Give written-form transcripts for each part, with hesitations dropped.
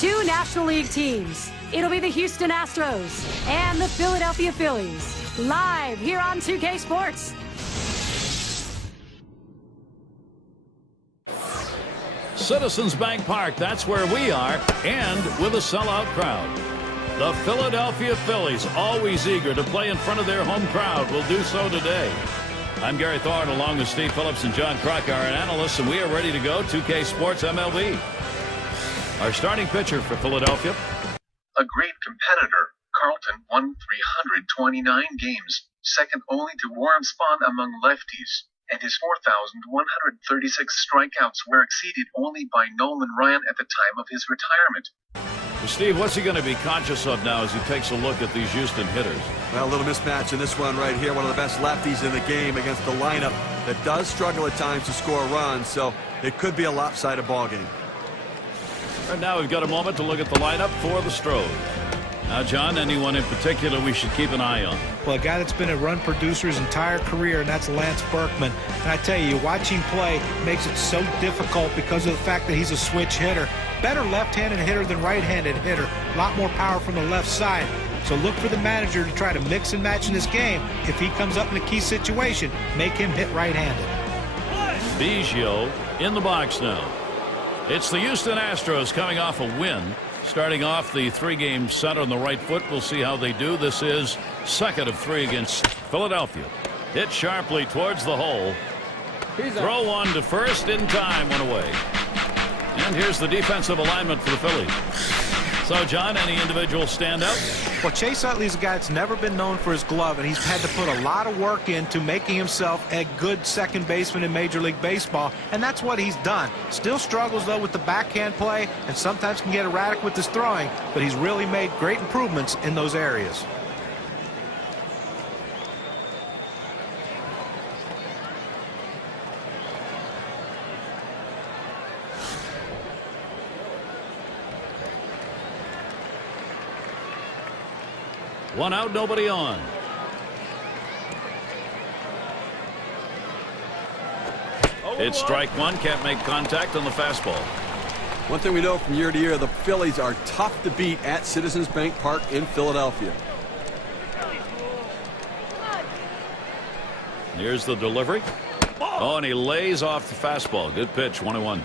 Two National League teams. It'll be the Houston Astros and the Philadelphia Phillies. Live here on 2K Sports. Citizens Bank Park, that's where we are, and with a sellout crowd. The Philadelphia Phillies, always eager to play in front of their home crowd, will do so today. I'm Gary Thorne, along with Steve Phillips and John Crocker, our analysts, and we are ready to go. 2K Sports MLB. Our starting pitcher for Philadelphia. A great competitor, Carlton won 329 games, second only to Warren Spahn among lefties, and his 4,136 strikeouts were exceeded only by Nolan Ryan at the time of his retirement. Well, Steve, what's he going to be conscious of now as he takes a look at these Houston hitters? Well, a little mismatch in this one right here. One of the best lefties in the game against the lineup that does struggle at times to score runs, so it could be a lopsided ball game. And now we've got a moment to look at the lineup for the Astros. Now, John, anyone in particular we should keep an eye on? Well, a guy that's been a run producer his entire career, and that's Lance Berkman. And I tell you, watching him play makes it so difficult because of the fact that he's a switch hitter. Better left-handed hitter than right-handed hitter. A lot more power from the left side. So look for the manager to try to mix and match in this game. If he comes up in a key situation, make him hit right-handed. Biggio in the box now. It's the Houston Astros coming off a win. Starting off the three-game set on the right foot. We'll see how they do. This is second of three against Philadelphia. Hit sharply towards the hole. Throw one to first in time. Went away. And here's the defensive alignment for the Phillies. So, John, any individual standout? Well, Chase Utley's a guy that's never been known for his glove, and he's had to put a lot of work into making himself a good second baseman in Major League Baseball, and that's what he's done. Still struggles, though, with the backhand play, and sometimes can get erratic with his throwing, but he's really made great improvements in those areas. One out, nobody on. It's strike one. Can't make contact on the fastball. One thing we know from year to year, the Phillies are tough to beat at Citizens Bank Park in Philadelphia. Here's the delivery. Oh, and he lays off the fastball. Good pitch, 1-1.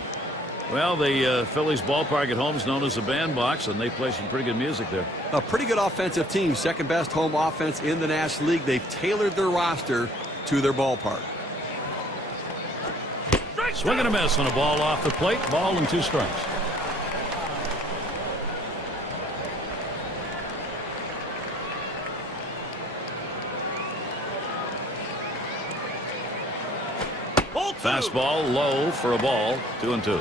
Well, the Phillies ballpark at home is known as the bandbox, and they play some pretty good music there. A pretty good offensive team, second best home offense in the National League. They've tailored their roster to their ballpark. Swing and a miss on a ball off the plate. Ball and 2 strikes. Fastball low for a ball. 2-2.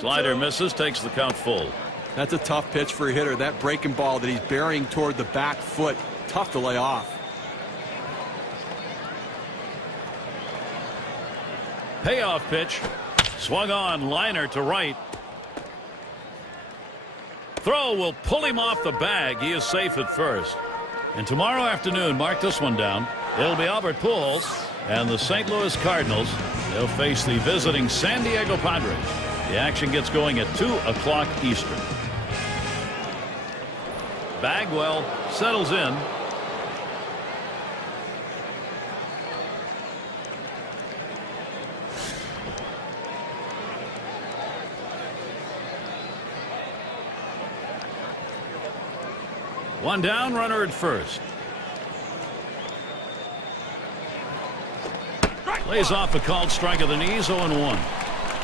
Slider misses, takes the count full. That's a tough pitch for a hitter. That breaking ball that he's burying toward the back foot, tough to lay off. Payoff pitch. Swung on, liner to right. Throw will pull him off the bag. He is safe at first. And tomorrow afternoon, mark this one down, it'll be Albert Pujols and the St. Louis Cardinals. They'll face the visiting San Diego Padres. The action gets going at 2 o'clock Eastern. Bagwell settles in. One down, runner at first. Lays off a called strike of the knees, 0-1.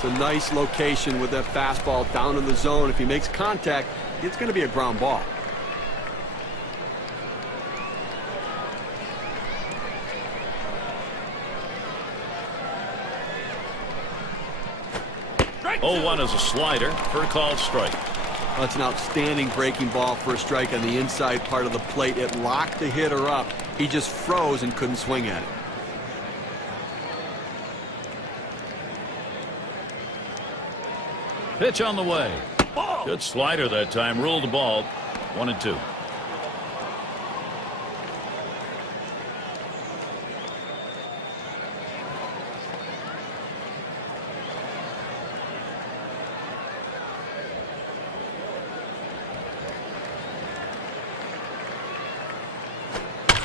It's a nice location with that fastball down in the zone. If he makes contact, it's going to be a ground ball. Strike 0-1 is a slider for a called strike. That's an outstanding breaking ball for a strike on the inside part of the plate. It locked the hitter up. He just froze and couldn't swing at it. Pitch on the way. Good slider that time. Ruled the ball. 1-2.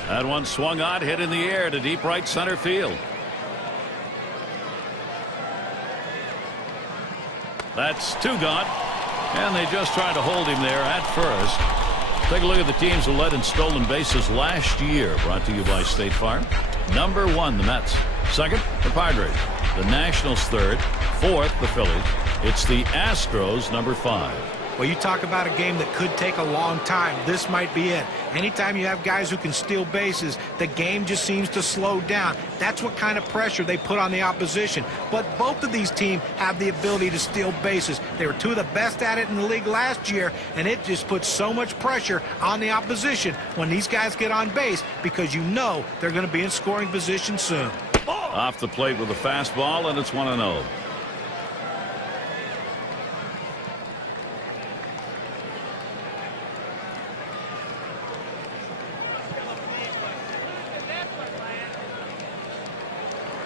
That one swung on, hit in the air to deep right center field. That's 2 gone. And they just tried to hold him there at first. Take a look at the teams who led in stolen bases last year. Brought to you by State Farm. Number 1, the Mets. 2nd, the Padres. The Nationals 3rd. 4th, the Phillies. It's the Astros, number 5. Well, you talk about a game that could take a long time. This might be it. Anytime you have guys who can steal bases, the game just seems to slow down. That's what kind of pressure they put on the opposition. But both of these teams have the ability to steal bases. They were 2 of the best at it in the league last year, and it just puts so much pressure on the opposition when these guys get on base because you know they're going to be in scoring position soon. Off the plate with a fastball, and it's 1-0.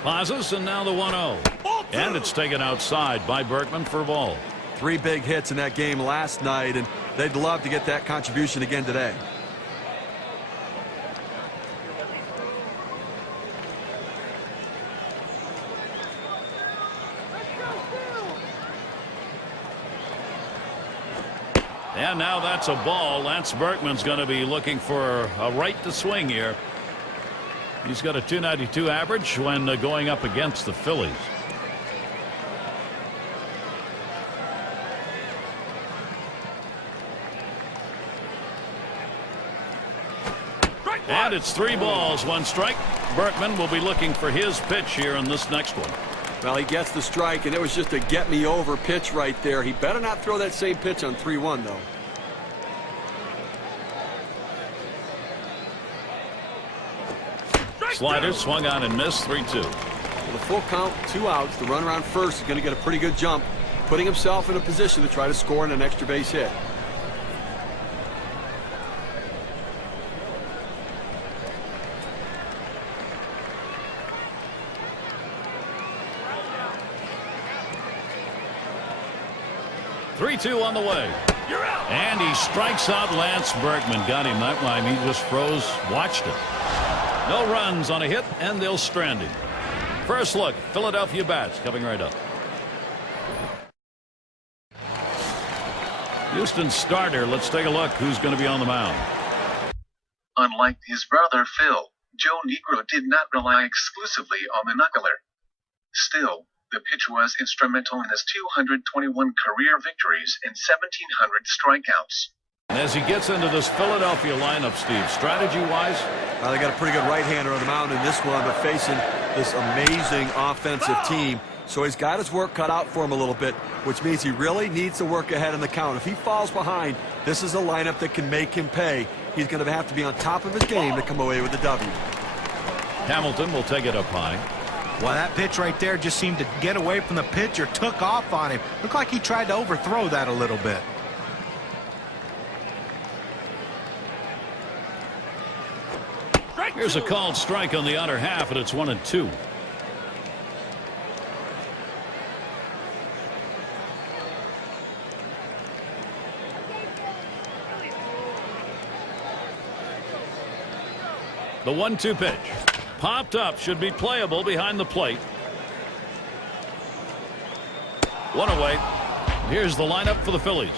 Pauses, and now the 1-0. And it's taken outside by Berkman for a ball. 3 big hits in that game last night, and they'd love to get that contribution again today. And now that's a ball. Lance Berkman's going to be looking for a right to swing here. He's got a .292 average when going up against the Phillies. And it's 3 balls, 1 strike. Berkman will be looking for his pitch here in this next one. Well, he gets the strike, and it was just a get-me-over pitch right there. He better not throw that same pitch on 3-1, though. Slider swung on and missed. 3-2. With a full count, 2 outs, the runner on first is going to get a pretty good jump, putting himself in a position to try to score in an extra base hit. Three-two on the way. And he strikes out Lance Berkman. Got him that time. He just froze, watched it. No runs on a hit, and they'll strand him. First look, Philadelphia bats coming right up. Houston starter. Let's take a look who's going to be on the mound. Unlike his brother Phil, Joe Niekro did not rely exclusively on the knuckler. Still, the pitcher was instrumental in his 221 career victories and 1,700 strikeouts. And as he gets into this Philadelphia lineup, Steve, strategy-wise? They got a pretty good right-hander on the mound in this one, but facing this amazing offensive team. So he's got his work cut out for him a little bit, which means he really needs to work ahead in the count. If he falls behind, this is a lineup that can make him pay. He's going to have to be on top of his game to come away with the W. Hamilton will take it up high. Well, that pitch right there just seemed to get away from the pitcher, took off on him. Looked like he tried to overthrow that a little bit. Here's a called strike on the outer half, and it's 1-2. The 1-2 pitch. Popped up, should be playable behind the plate. One away. Here's the lineup for the Phillies.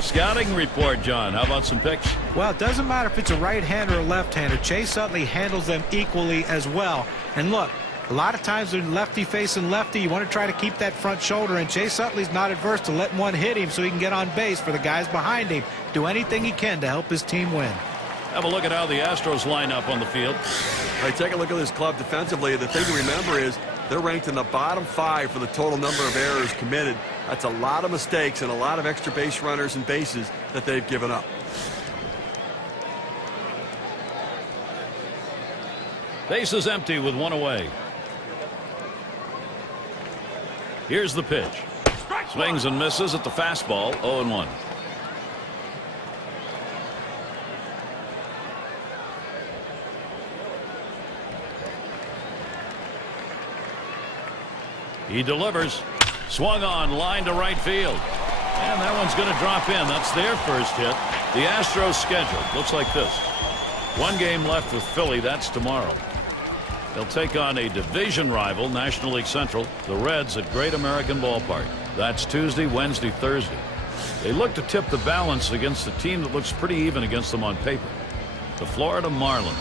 Scouting report, John. How about some picks? Well, it doesn't matter if it's a right-hander or left-hander. Chase Utley handles them equally as well. And look, a lot of times when lefty facing lefty, you want to try to keep that front shoulder, and Chase Utley's not adverse to letting one hit him so he can get on base for the guys behind him. Do anything he can to help his team win. Have a look at how the Astros line up on the field. Hey, take a look at this club defensively. The thing to remember is they're ranked in the bottom 5 for the total number of errors committed. That's a lot of mistakes and a lot of extra base runners and bases that they've given up. Base is empty with one away. Here's the pitch. Swings and misses at the fastball. 0-1. He delivers. Swung on, line to right field. And that one's going to drop in. That's their first hit. The Astros schedule looks like this. One game left with Philly. That's tomorrow. They'll take on a division rival, National League Central, the Reds at Great American Ballpark. That's Tuesday, Wednesday, Thursday. They look to tip the balance against a team that looks pretty even against them on paper. The Florida Marlins.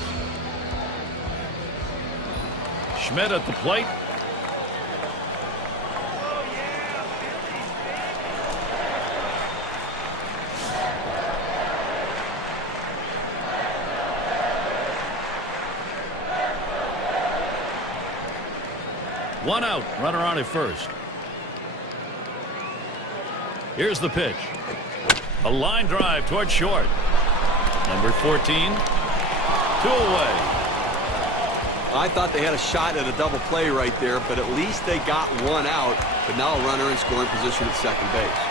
Schmidt at the plate. One out, runner on at first. Here's the pitch. A line drive toward short. Number 14. 2 away. I thought they had a shot at a double play right there, but at least they got one out. But now a runner in scoring position at second base.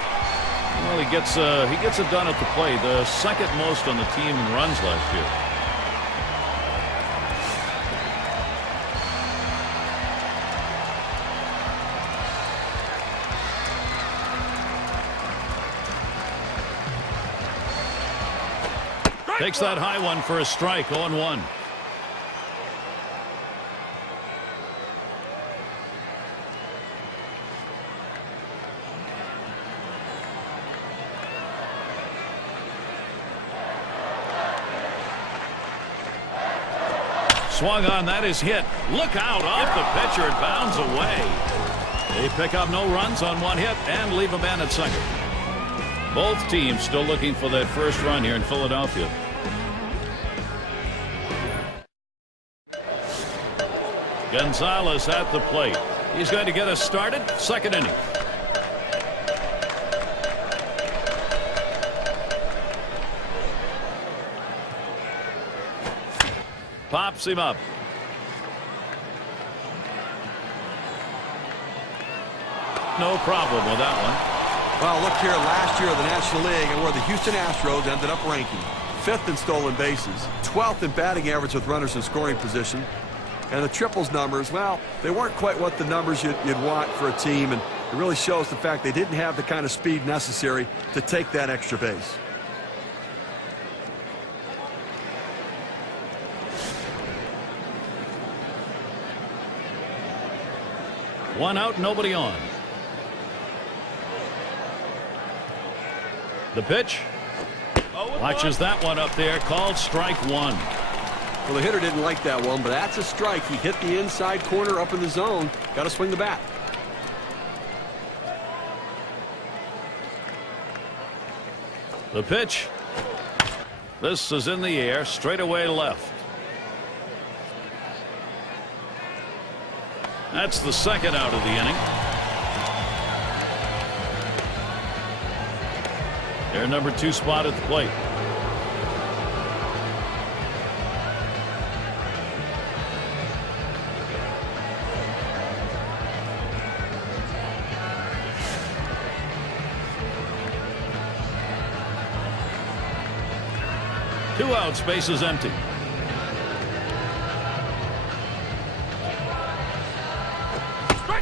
Well, he gets it done at the plate. The second most on the team in runs last year. Takes that high one for a strike. 0-1. Swung on, that is hit. Look out, off the pitcher, it bounds away. They pick up no runs on one hit and leave a man at second. Both teams still looking for that first run here in Philadelphia. Gonzalez at the plate. He's going to get us started. Second inning. Pops him up. No problem with that one. Well, look here, last year of the National League and where the Houston Astros ended up ranking. 5th in stolen bases, 12th in batting average with runners in scoring position. And the triples numbers, well, they weren't quite what the numbers you'd want for a team, and it really shows the fact they didn't have the kind of speed necessary to take that extra base. One out, nobody on. The pitch. Watches that one up there, called strike one. Well, the hitter didn't like that one, but that's a strike. He hit the inside corner up in the zone. Got to swing the bat. The pitch. This is in the air, straight away left. That's the second out of the inning. Their number 2 spot at the plate. Two outs, base is empty.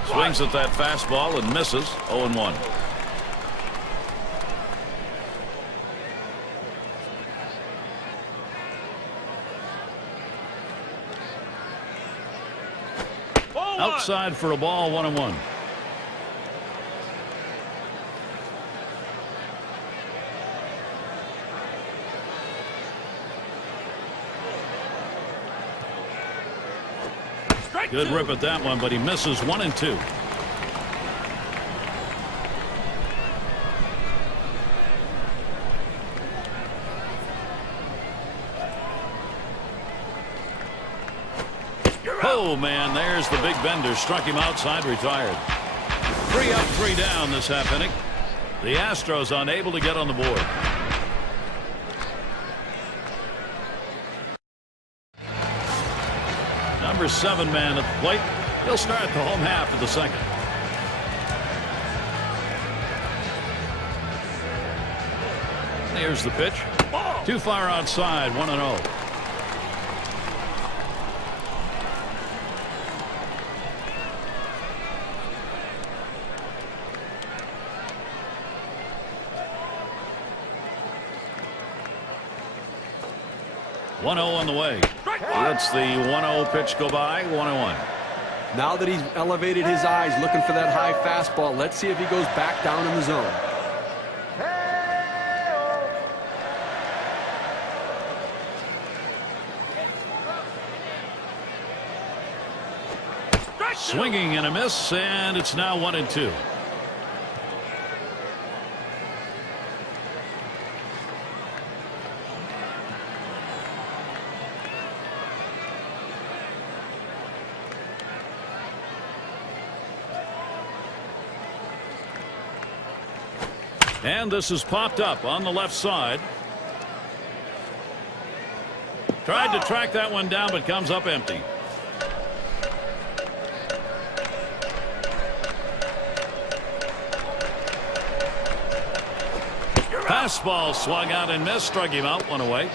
Swings at that fastball and misses. 0-1. Outside for a ball. 1-1. Good rip at that one, but he misses. 1-2. Oh, man, there's the big bender. Struck him outside, retired. 3 up, 3 down this half inning. The Astros unable to get on the board. Number 7 man at the plate. He'll start the home half of the second. Here's the pitch. Too far outside. 1-0. On the way. Let's the 1-0 pitch go by. 1-1. Now that he's elevated his eyes looking for that high fastball, let's see if he goes back down in the zone. Swinging and a miss, and it's now 1-2. And this is popped up on the left side. Tried to track that one down, but comes up empty. Fastball swung out and missed. Struck him out. 1 away.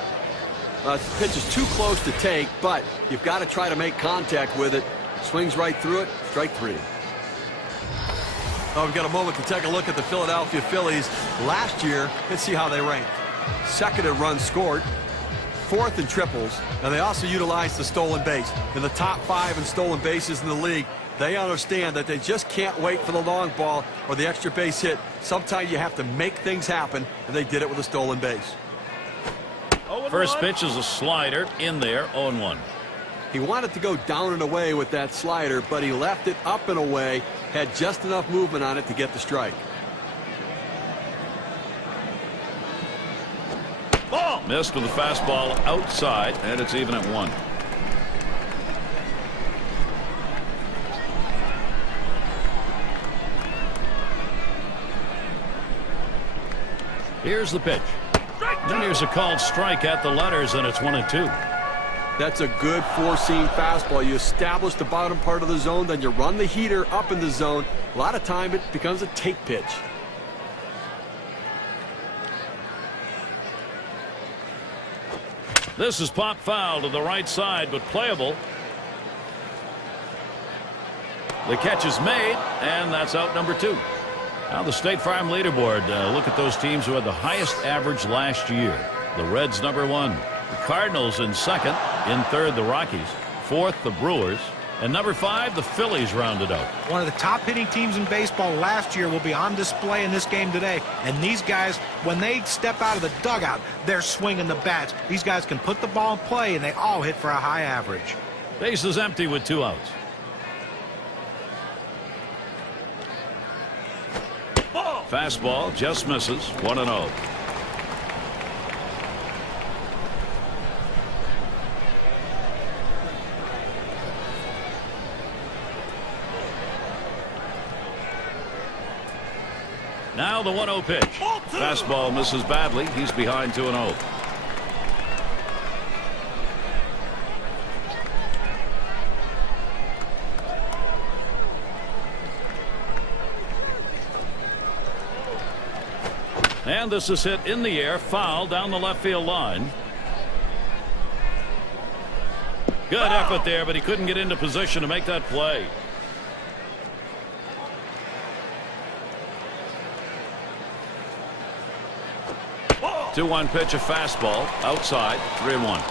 The pitch is too close to take, but you've got to try to make contact with it. Swings right through it. Strike 3. Oh, we've got a moment to take a look at the Philadelphia Phillies. Last year, let's see how they ranked. Second in runs scored, fourth in triples, and they also utilized the stolen base. In the top 5 in stolen bases in the league, they understand that they just can't wait for the long ball or the extra base hit. Sometimes you have to make things happen, and they did it with a stolen base. First pitch is a slider in there. 0-1. He wanted to go down and away with that slider, but he left it up and away, had just enough movement on it to get the strike. Missed with a fastball outside, and it's even at 1. Here's the pitch. Then here's a called strike at the letters, and it's 1-2. That's a good four-seam fastball. You establish the bottom part of the zone, then you run the heater up in the zone. A lot of time it becomes a take pitch. This is pop foul to the right side, but playable. The catch is made, and that's out number 2. Now the State Farm leaderboard. Look at those teams who had the highest average last year. The Reds number 1. The Cardinals in second. In third, the Rockies. Fourth, the Brewers. And number 5, the Phillies rounded out. One of the top hitting teams in baseball last year will be on display in this game today. And these guys, when they step out of the dugout, they're swinging the bats. These guys can put the ball in play, and they all hit for a high average. Base is empty with 2 outs. Fastball just misses. 1-0. Now the 1-0 pitch. Fastball misses badly. He's behind 2-0. And this is hit in the air, foul down the left field line. Good effort there, but he couldn't get into position to make that play. Two 2-1 pitch, a fastball outside. 3-1.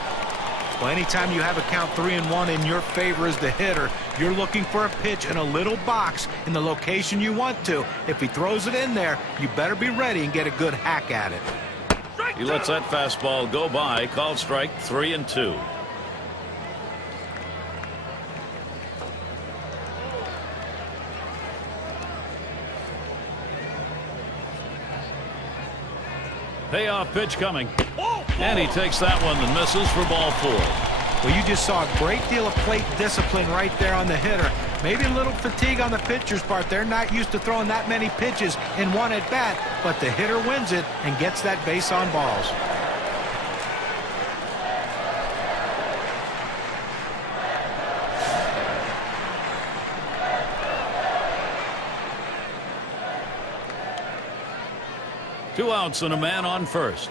Well, anytime you have a count 3-1 in your favor as the hitter, you're looking for a pitch in a little box in the location you want to. If he throws it in there, you better be ready and get a good hack at it. He lets that fastball go by. Called strike 3-2. Payoff pitch coming. And he takes that one and misses for ball 4. Well, you just saw a great deal of plate discipline right there on the hitter. Maybe a little fatigue on the pitcher's part. They're not used to throwing that many pitches in one at bat, but the hitter wins it and gets that base on balls. 2 outs and a man on first.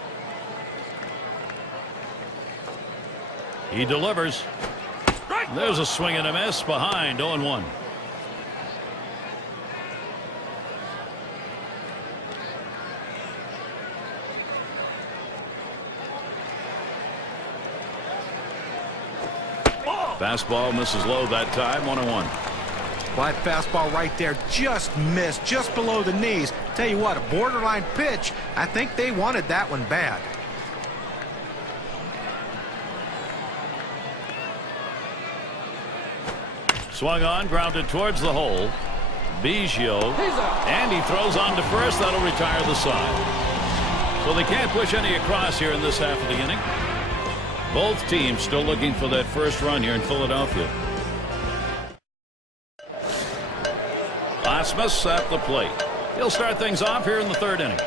He delivers. There's a swing and a miss behind 0-1. Fastball misses low that time. 1-1. Well, that fastball right there just missed, just below the knees. Tell you what, a borderline pitch. I think they wanted that one bad. Swung on, grounded towards the hole. Biggio, and he throws on to first. That'll retire the side. So they can't push any across here in this half of the inning. Both teams still looking for that first run here in Philadelphia. Asmus at the plate. He'll start things off here in the 3rd inning.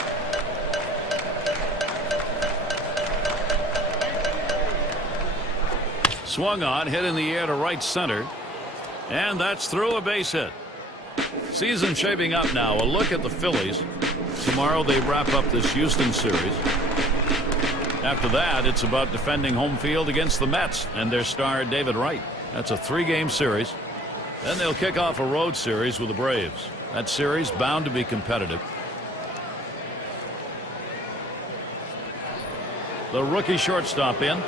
Swung on, hit in the air to right center. And that's through, a base hit. Season shaping up now. A look at the Phillies. Tomorrow they wrap up this Houston series. After that, it's about defending home field against the Mets and their star David Wright. That's a 3-game series. Then they'll kick off a road series with the Braves. That series bound to be competitive. The rookie shortstop in.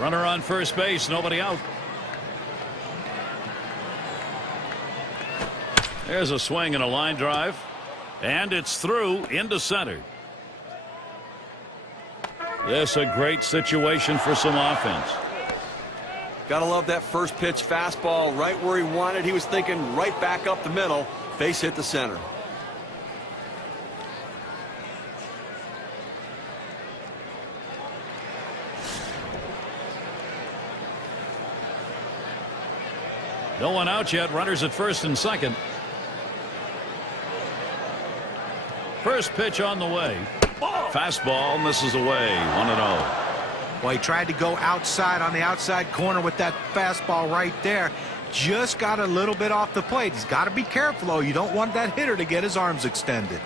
Runner on first base, nobody out. There's a swing and a line drive, and it's through into center. This a great situation for some offense. Gotta love that first pitch fastball right where he wanted. He was thinking right back up the middle. Base hit the center. No one out yet. Runners at first and second. First pitch on the way. Fastball misses away. 1-0. Well, he tried to go outside on the outside corner with that fastball right there. Just got a little bit off the plate. He's got to be careful, though. You don't want that hitter to get his arms extended.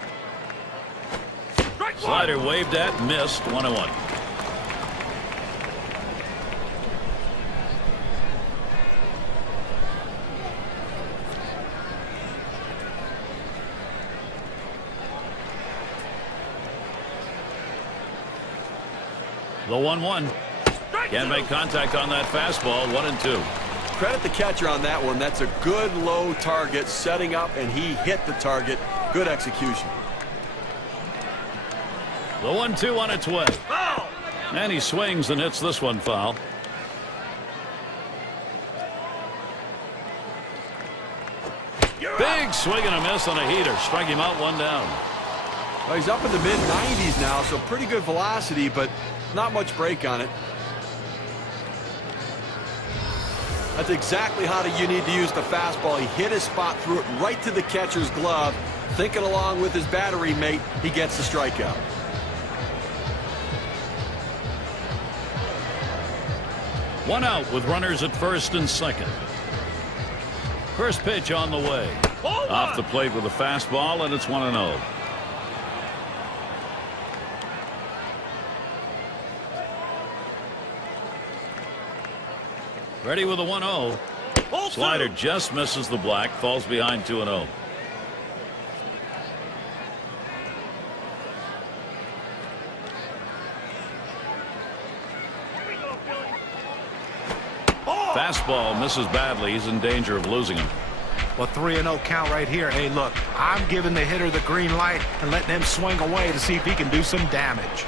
Slider waved at, missed. 1-1. The 1-1. Can't make contact on that fastball. 1-2. Credit the catcher on that one. That's a good low target setting up, and he hit the target. Good execution. The 1-2 on its way. And he swings and hits this one foul. Big swing and a miss on a heater. Strike him out, 1 down. Well, he's up in the mid-90s now, so pretty good velocity, but not much break on it. That's exactly how you need to use the fastball. He hit his spot, threw it right to the catcher's glove. Thinking along with his battery mate, he gets the strikeout. One out with runners at first and second. First pitch on the way. Off the plate with a fastball, and it's 1-0. Ready with a 1-0. Slider just misses the black, falls behind 2-0. Fastball misses badly. He's in danger of losing him. Well, 3-0 count right here. Hey, look, I'm giving the hitter the green light and letting him swing away to see if he can do some damage.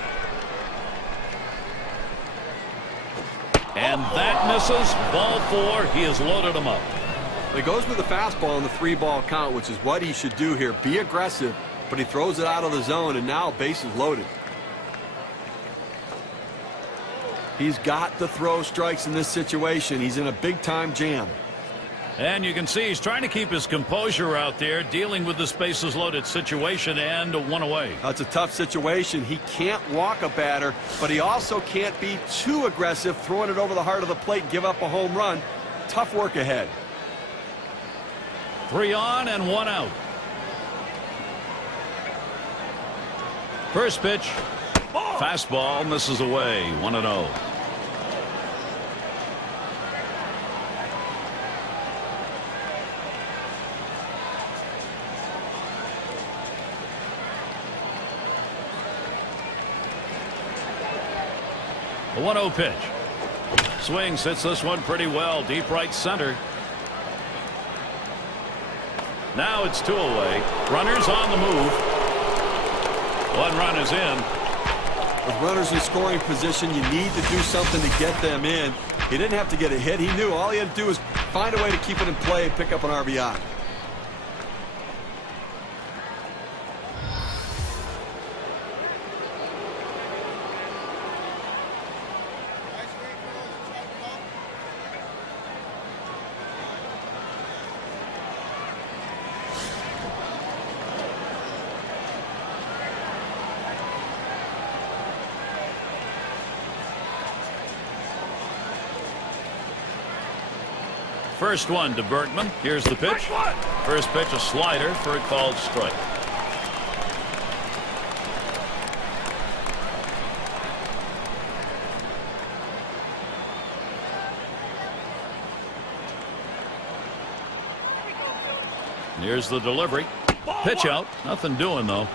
And that misses. Ball 4. He has loaded him up. He goes with the fastball in the 3-ball count, which is what he should do here. Be aggressive, but he throws it out of the zone, and now base is loaded. He's got to throw strikes in this situation. He's in a big-time jam. And you can see he's trying to keep his composure out there, dealing with this bases loaded situation, and one away. That's a tough situation. He can't walk a batter, but he also can't be too aggressive, throwing it over the heart of the plate and give up a home run. Tough work ahead. 3 on and 1 out. First pitch. Fastball misses away. 1-0. The 1-0 pitch. Swings, hits this one pretty well, deep right center. Now it's 2 away. Runners on the move. 1 run is in. With runners in scoring position, you need to do something to get them in. He didn't have to get a hit. He knew all he had to do was find a way to keep it in play and pick up an RBI. First one to Bergman. Here's the pitch. First pitch, a slider for a called strike. Here's the delivery. Pitch out. Nothing doing, though.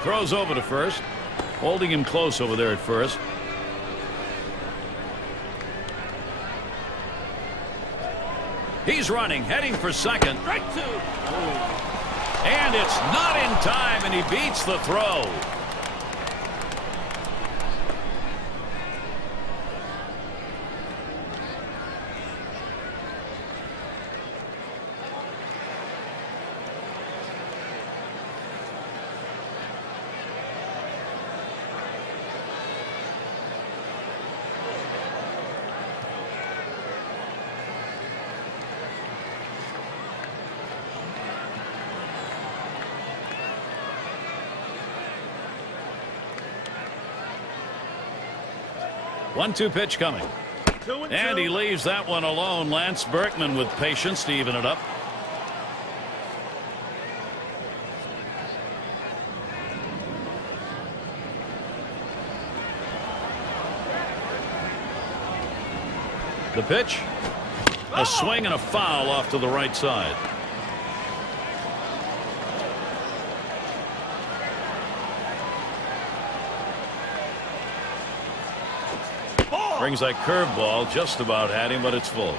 Throws over to first. Holding him close over there at first. He's running, heading for second. And it's not in time, and he beats the throw. One-two pitch coming. And he leaves that one alone. Lance Berkman with patience to even it up. The pitch. A swing and a foul off to the right side. Brings that curveball, just about had him, but it's full.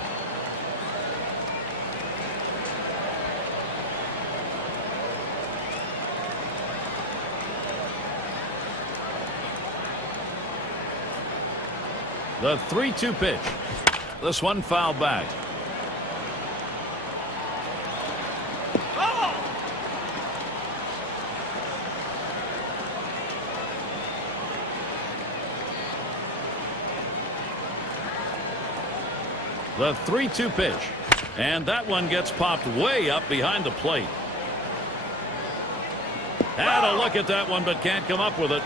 The 3-2 pitch. This one fouled back. The 3-2 pitch. And that one gets popped way up behind the plate. Had a look at that one, but can't come up with it.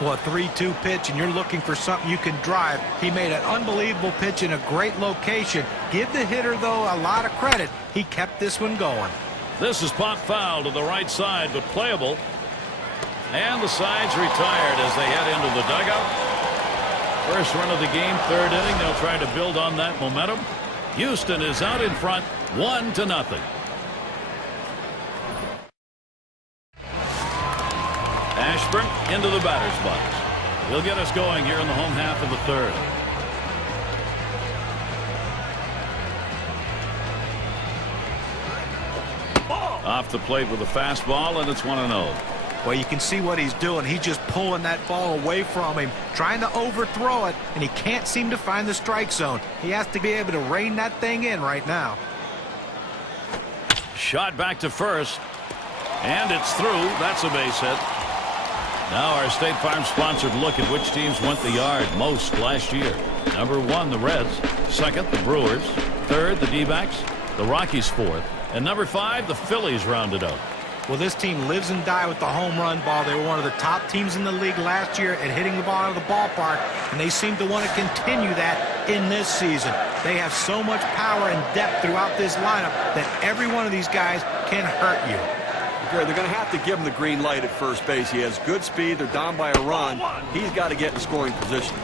Well, a 3-2 pitch, and you're looking for something you can drive. He made an unbelievable pitch in a great location. Give the hitter, though, a lot of credit. He kept this one going. This is pop foul to the right side, but playable. And the side's retired as they head into the dugout. First run of the game, third inning. They'll try to build on that momentum. Houston is out in front, 1-0. Ashburn into the batter's box. He'll get us going here in the home half of the third. Off the plate with a fastball, and it's 1-0. Well, you can see what he's doing. He's just pulling that ball away from him, trying to overthrow it, and he can't seem to find the strike zone. He has to be able to rein that thing in right now. Shot back to first, and it's through. That's a base hit. Now our State Farm sponsored look at which teams went the yard most last year. Number 1, the Reds. Second, the Brewers. Third, the D-backs. The Rockies fourth. And number 5, the Phillies rounded out. Well, this team lives and dies with the home run ball. They were one of the top teams in the league last year at hitting the ball out of the ballpark, and they seem to want to continue that in this season. They have so much power and depth throughout this lineup that every one of these guys can hurt you. They're going to have to give him the green light at first base. He has good speed. They're down by a run. He's got to get in scoring position.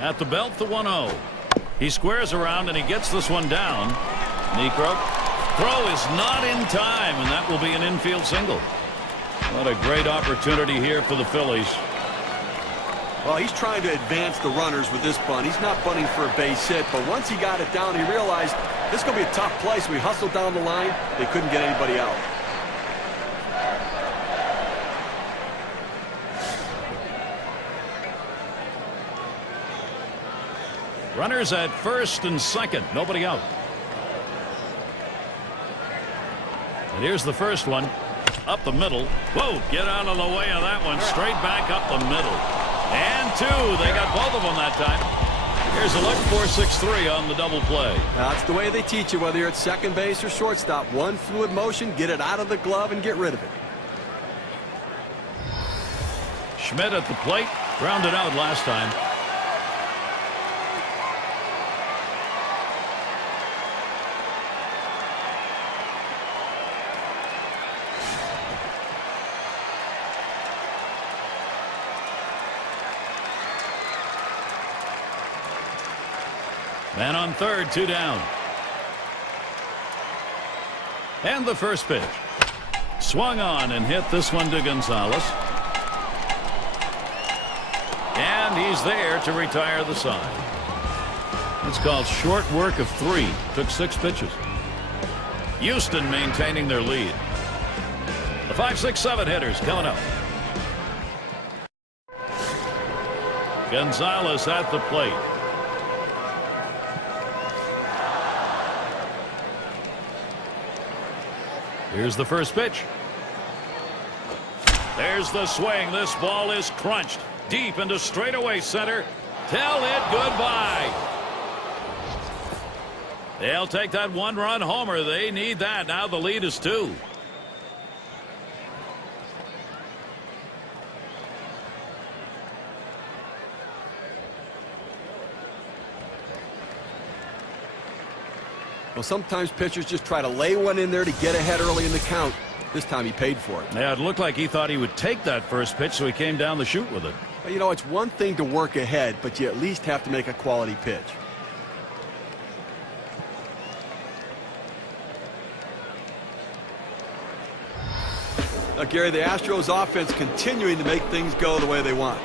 At the belt, the 1-0. He squares around and he gets this one down. Niekro. Throw is not in time, and that will be an infield single. What a great opportunity here for the Phillies. Well, he's trying to advance the runners with this bunt. He's not bunting for a base hit, but once he got it down, he realized this is going to be a tough play, so he hustled down the line. They couldn't get anybody out. Runners at first and second. Nobody out. And here's the first one. Up the middle. Whoa, get out of the way of that one. Straight back up the middle. And 2. They got both of them that time. Here's a look. 4-6-3 on the double play. That's the way they teach you, whether you're at second base or shortstop. One fluid motion, get it out of the glove and get rid of it. Schmidt at the plate. Grounded out last time. Man on third, 2 down. And the first pitch. Swung on and hit this one to Gonzalez. And he's there to retire the side. It's called short work of 3. Took 6 pitches. Houston maintaining their lead. The 5, 6, 7 hitters coming up. Gonzalez at the plate. Here's the first pitch. There's the swing. This ball is crunched deep into straightaway center. Tell it goodbye. They'll take that 1-run homer. They need that. Now the lead is 2. Well, sometimes pitchers just try to lay one in there to get ahead early in the count. This time he paid for it. Yeah, it looked like he thought he would take that first pitch, so he came down the chute with it. Well, you know, it's one thing to work ahead, but you at least have to make a quality pitch. Now, Gary, the Astros offense continuing to make things go the way they want.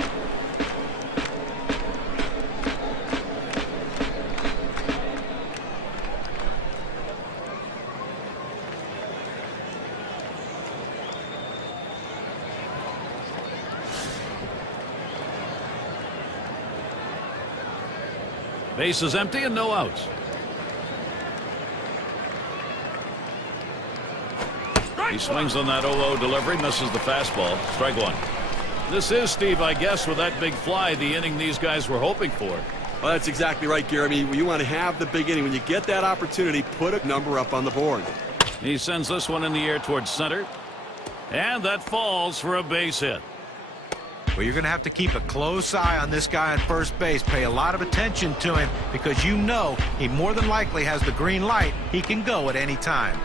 Base is empty and no outs. He swings on that 0-0 delivery, misses the fastball. Strike 1. This is, Steve, I guess, with that big fly, the inning these guys were hoping for. Well, that's exactly right, Gary. I mean, you want to have the big inning. When you get that opportunity, put a number up on the board. He sends this one in the air towards center. And that falls for a base hit. Well, you're going to have to keep a close eye on this guy on first base. Pay a lot of attention to him because you know he more than likely has the green light. He can go at any time.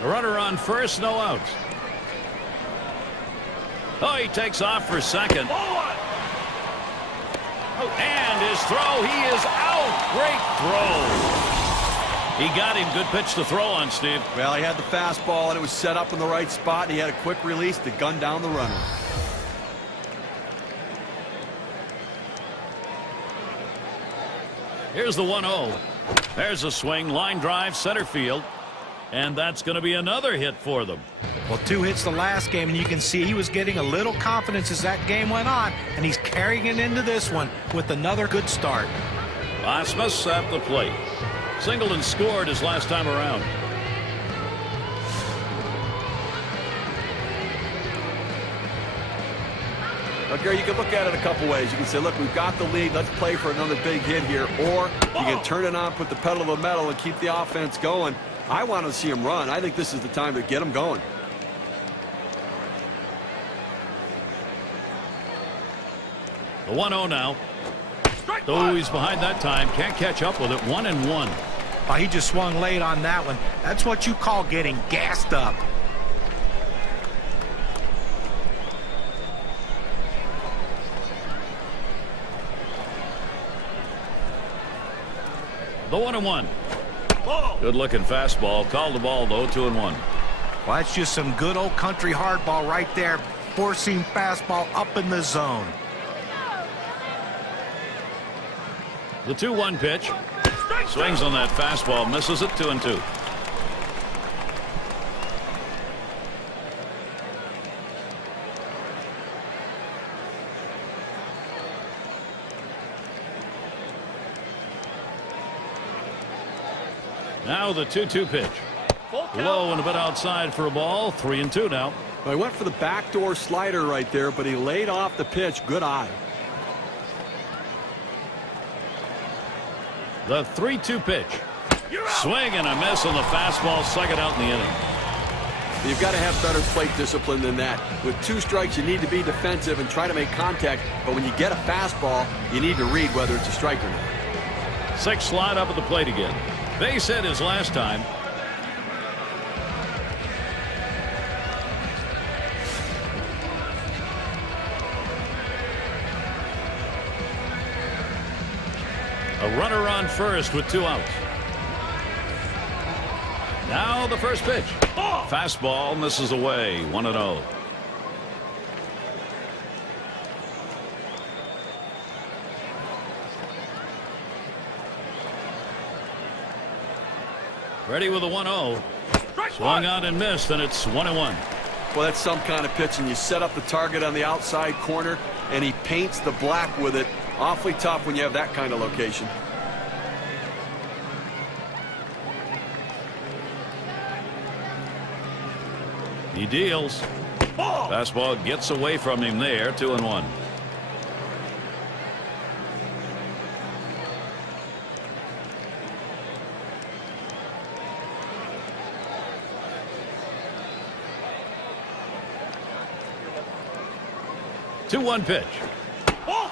A runner on first, no outs. Oh, he takes off for second. And his throw, he is out. Great throw. He got him. Good pitch to throw on, Steve. Well, he had the fastball, and it was set up in the right spot. He had a quick release to gun down the runner. Here's the 1-0. There's a swing, line drive, center field. And that's going to be another hit for them. Well, 2 hits the last game, and you can see he was getting a little confidence as that game went on, and he's carrying it into this one with another good start. Osmus at the plate. Singled and scored his last time around. Now, Gary, you can look at it a couple ways. You can say, look, we've got the lead. Let's play for another big hit here. Or you can turn it on, put the pedal to the metal, and keep the offense going. I want to see him run. I think this is the time to get him going. The 1-0 now. Oh, he's behind that time. Can't catch up with it. 1-1. Oh, he just swung late on that one. That's what you call getting gassed up. The 1-1. Good looking fastball. Called the ball though. 2-1. Well, that's just some good old country hardball right there. Four-seam fastball up in the zone. The 2-1 pitch. Swings on that fastball. Misses it. 2-2. Now the 2-2 pitch. Low and a bit outside for a ball. 3-2 now. Well, he went for the backdoor slider right there, but he laid off the pitch. Good eye. The 3-2 pitch. Swing and a miss on the fastball. Second out in the inning. You've got to have better plate discipline than that. With 2 strikes, you need to be defensive and try to make contact. But when you get a fastball, you need to read whether it's a strike or not. 6 slide up at the plate again. Base hit his last time. A runner on first with 2 outs. Now the first pitch. Fastball misses away. 1-0. Ready with a 1-0. Swung out and missed, and it's 1-1. Well, that's some kind of pitching. You set up the target on the outside corner, and he paints the black with it. Awfully tough when you have that kind of location. He deals. Fastball gets away from him there. 2-1. Two-one pitch.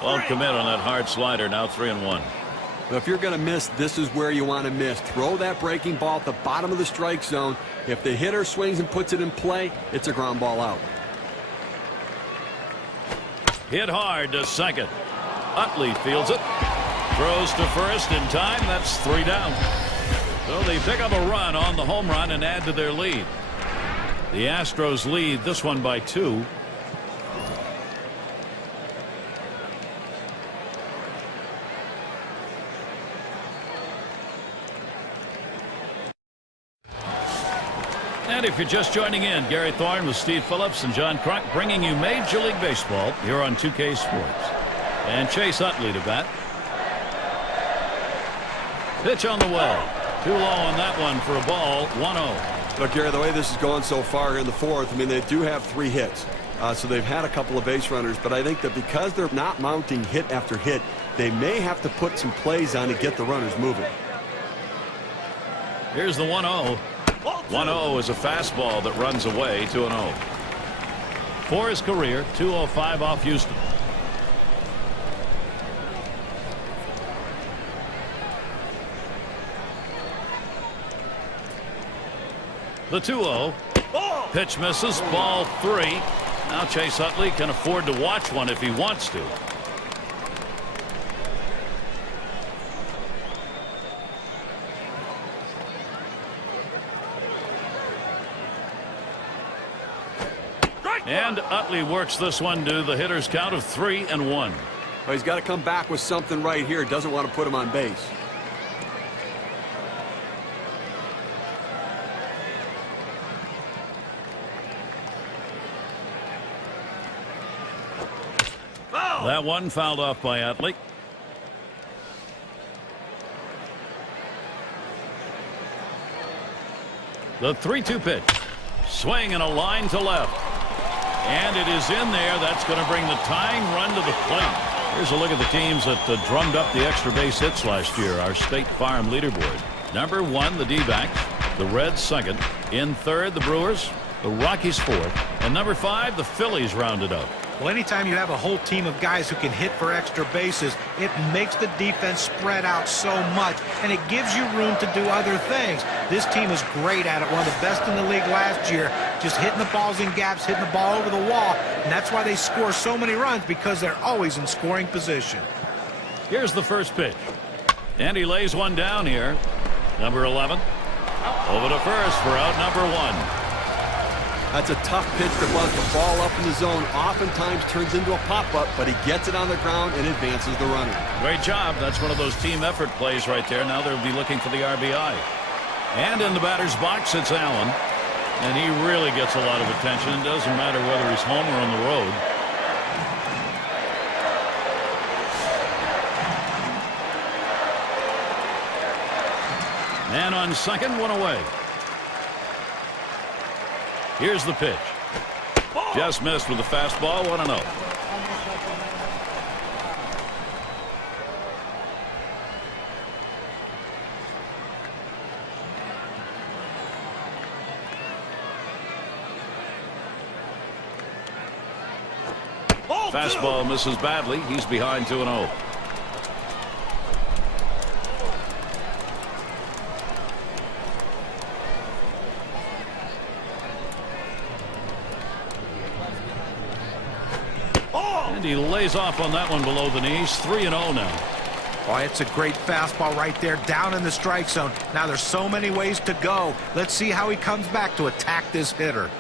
Won't commit on that hard slider. Now 3-1. But if you're going to miss, this is where you want to miss. Throw that breaking ball at the bottom of the strike zone. If the hitter swings and puts it in play, it's a ground ball out. Hit hard to second. Utley fields it. Throws to first in time. That's 3 down. So they pick up a run on the home run and add to their lead. The Astros lead this one by 2. And if you're just joining in, Gary Thorne with Steve Phillips and John Crunk bringing you Major League Baseball here on 2K Sports. And Chase Utley to bat. Pitch on the way. Too low on that one for a ball. 1-0. Look, Gary, the way this is going so far in the 4th, I mean, they do have 3 hits. So they've had a couple of base runners. But I think that because they're not mounting hit after hit, they may have to put some plays on to get the runners moving. Here's the 1-0. 1-0 is a fastball that runs away. 2-0. For his career, 205 off Houston. The 2-0. Pitch misses. Ball 3. Now Chase Utley can afford to watch one if he wants to. And Utley works this one to the hitter's count of 3-1. Well, he's got to come back with something right here. Doesn't want to put him on base. That one fouled off by Utley. The 3-2 pitch. Swing and a line to left. And it is in there. That's going to bring the tying run to the plate. Here's a look at the teams that drummed up the extra base hits last year. Our State Farm leaderboard. Number 1, the D-backs. The Reds second. In third, the Brewers. The Rockies fourth. And number 5, the Phillies rounded up. Well, anytime you have a whole team of guys who can hit for extra bases, it makes the defense spread out so much, and it gives you room to do other things. This team is great at it, one of the best in the league last year, just hitting the balls in gaps, hitting the ball over the wall, and that's why they score so many runs, because they're always in scoring position. Here's the first pitch. And he lays one down here. Number 11. Over to first for out number 1. That's a tough pitch to bunt. The ball up in the zone oftentimes turns into a pop-up, but he gets it on the ground and advances the runner. Great job. That's one of those team effort plays right there. Now they'll be looking for the RBI. And in the batter's box, it's Allen. And he really gets a lot of attention. It doesn't matter whether he's home or on the road. And on second, one away. Here's the pitch. Just missed with the fastball. 1-0. Fastball misses badly. He's behind 2-0. And he lays off on that one below the knees. 3-0 now. Oh, it's a great fastball right there, down in the strike zone. Now there's so many ways to go. Let's see how he comes back to attack this hitter.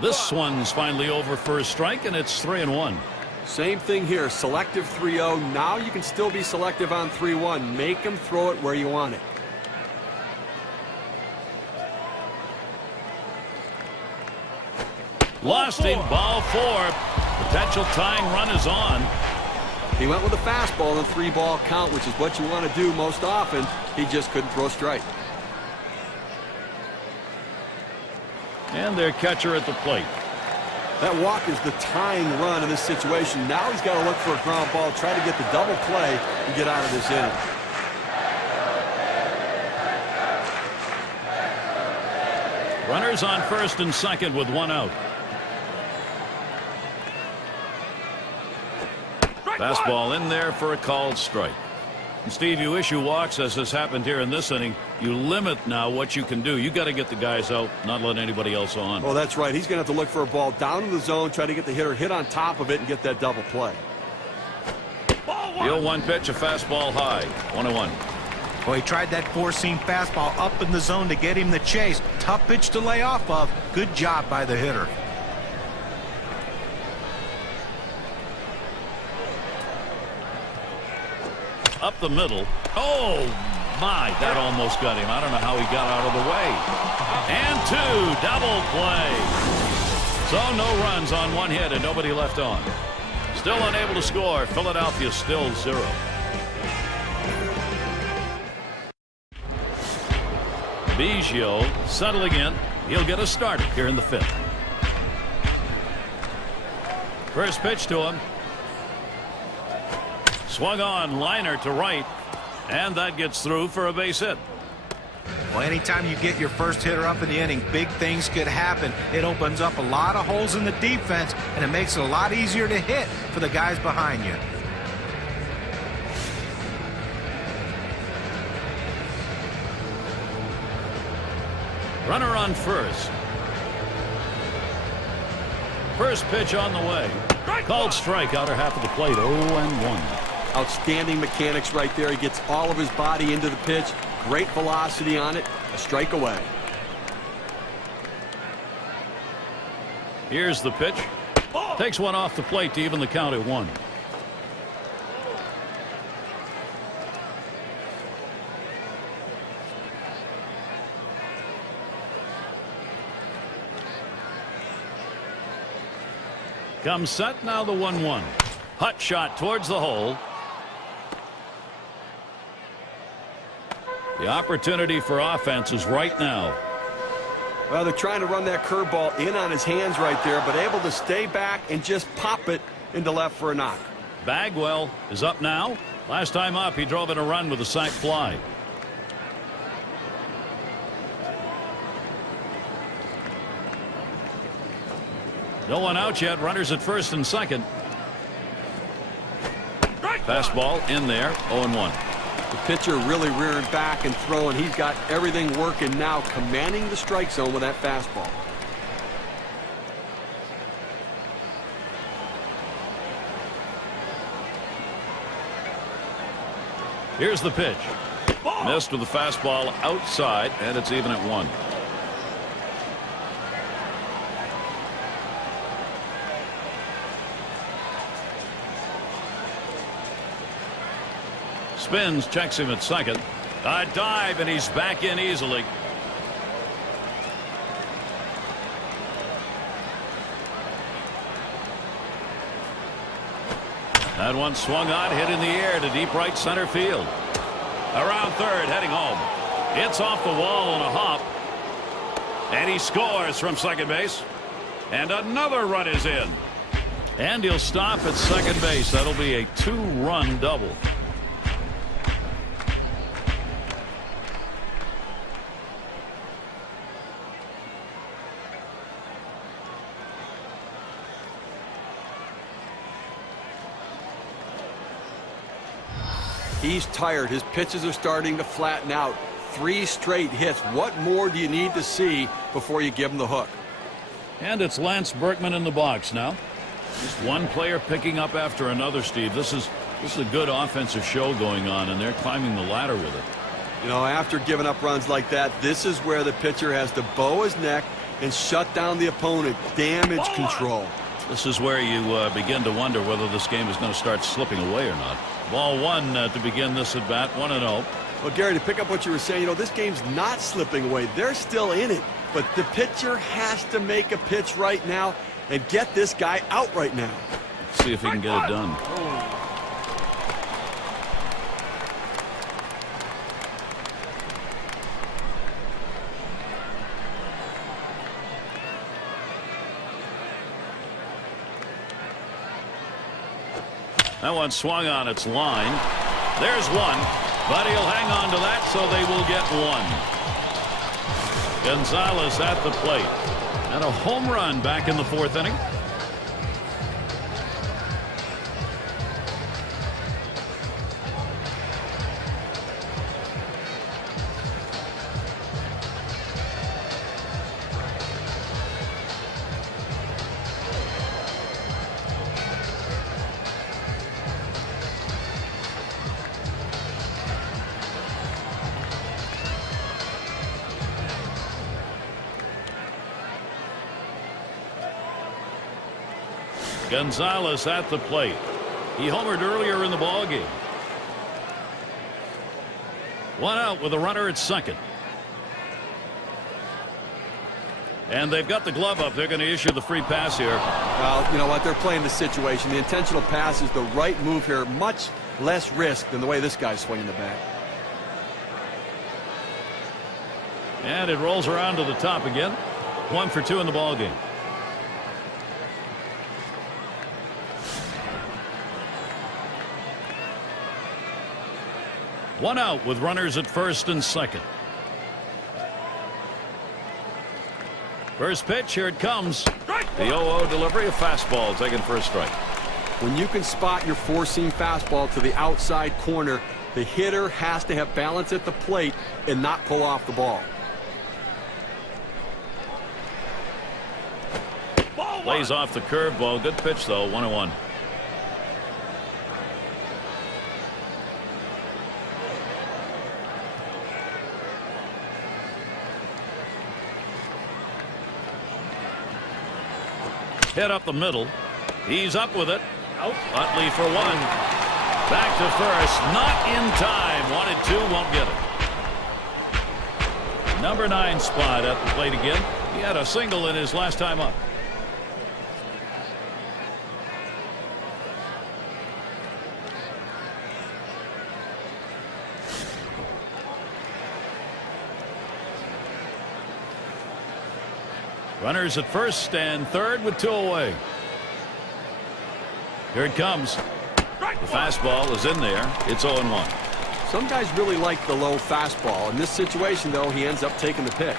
This one's finally over for a strike, and it's 3-1. Same thing here. Selective 3-0. Now you can still be selective on 3-1. Make him throw it where you want it. Lost him. Ball 4. Potential tying run is on. He went with a fastball in a 3-ball count, which is what you want to do most often. He just couldn't throw strike. And their catcher at the plate. That walk is the tying run in this situation. Now he's got to look for a ground ball, try to get the double play and get out of this inning. Runners on first and second with 1 out. Fastball in there for a called strike. And Steve, you issue walks, as has happened here in this inning. You limit now what you can do. You got to get the guys out, not let anybody else on. Oh, that's right. He's going to have to look for a ball down in the zone, try to get the hitter hit on top of it and get that double play. The 0-1 pitch, a fastball high. 1-1. Well, he tried that four-seam fastball up in the zone to get him the chase. Tough pitch to lay off of. Good job by the hitter. Up the middle. Oh, my. That almost got him. I don't know how he got out of the way. And 2. Double play. So no runs on 1 hit and nobody left on. Still unable to score. Philadelphia still 0. Biggio settling in. He'll get a start here in the 5th. First pitch to him. Swung on, liner to right, and that gets through for a base hit. Well, anytime you get your first hitter up in the inning, big things could happen. It opens up a lot of holes in the defense, and it makes it a lot easier to hit for the guys behind you. Runner on first. First pitch on the way. Called strike, outer half of the plate, 0-1. Outstanding mechanics right there. He gets all of his body into the pitch. Great velocity on it. A strike away. Here's the pitch. Takes one off the plate to even the count at 1. Comes set, now the 1-1. Hut shot towards the hole. The opportunity for offense is right now. Well, they're trying to run that curveball in on his hands right there, but able to stay back and just pop it into left for a knock. Bagwell is up now. Last time up, he drove in a run with a sac fly. No one out yet. Runners at first and second. Fastball in there. 0-1. The pitcher really rearing back and throwing. He's got everything working now, commanding the strike zone with that fastball. Here's the pitch. Missed with the fastball outside, and it's even at 1. Spins, checks him at second. A dive, and he's back in easily. That one swung on, hit in the air to deep right center field. Around third, heading home. It's off the wall on a hop. And he scores from second base. And another run is in. And he'll stop at second base. That'll be a 2-run double. He's tired. His pitches are starting to flatten out. 3 straight hits. What more do you need to see before you give him the hook? And it's Lance Berkman in the box now. Just one player picking up after another, Steve. This is a good offensive show going on, and they're climbing the ladder with it. You know, after giving up runs like that, this is where the pitcher has to bow his neck and shut down the opponent. Damage control. This is where you begin to wonder whether this game is going to start slipping away or not. Ball 1 to begin this at bat, 1-0. Well, Gary, to pick up what you were saying, you know, this game's not slipping away. They're still in it. But the pitcher has to make a pitch right now and get this guy out right now. See if he can get it done. That one swung on its line. There's one, but he'll hang on to that, so they will get 1. Gonzalez at the plate. And a home run back in the 4th inning. Gonzalez at the plate. He homered earlier in the ballgame. 1 out with a runner at second. And they've got the glove up. They're going to issue the free pass here. Well, you know what? They're playing the situation. The intentional pass is the right move here. Much less risk than the way this guy's swinging the bat. And it rolls around to the top again. 1 for 2 in the ballgame. One out with runners at first and second. First pitch, here it comes. The 0-0 delivery, a fastball taken for a strike. When you can spot your four-seam fastball to the outside corner, the hitter has to have balance at the plate and not pull off the ball. Lays off the curveball. Good pitch, though. 1-1. Hit up the middle. He's up with it. Out. Utley for 1. Back to first. Not in time. Wanted 2. Won't get it. Number 9 spot at the plate again. He had a single in his last time up. Runners at first and third with 2 away. Here it comes. The fastball is in there. It's 0-1. Some guys really like the low fastball. In this situation, though, he ends up taking the pitch.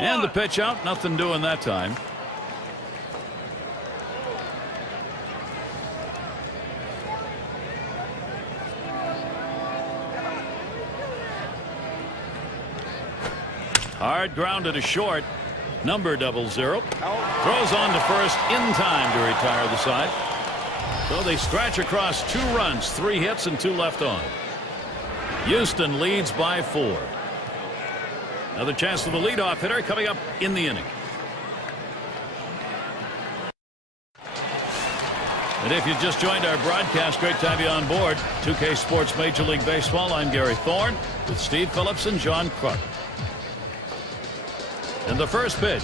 And the pitch out. Nothing doing that time. Hard grounded to short. Number 00 throws on to first in time to retire the side. So they stretch across 2 runs, 3 hits, and 2 left on. Houston leads by 4. Another chance for the leadoff hitter coming up in the inning. And if you just joined our broadcast, great to have you on board. 2K Sports Major League Baseball. I'm Gary Thorne with Steve Phillips and John Kruk. And the first pitch.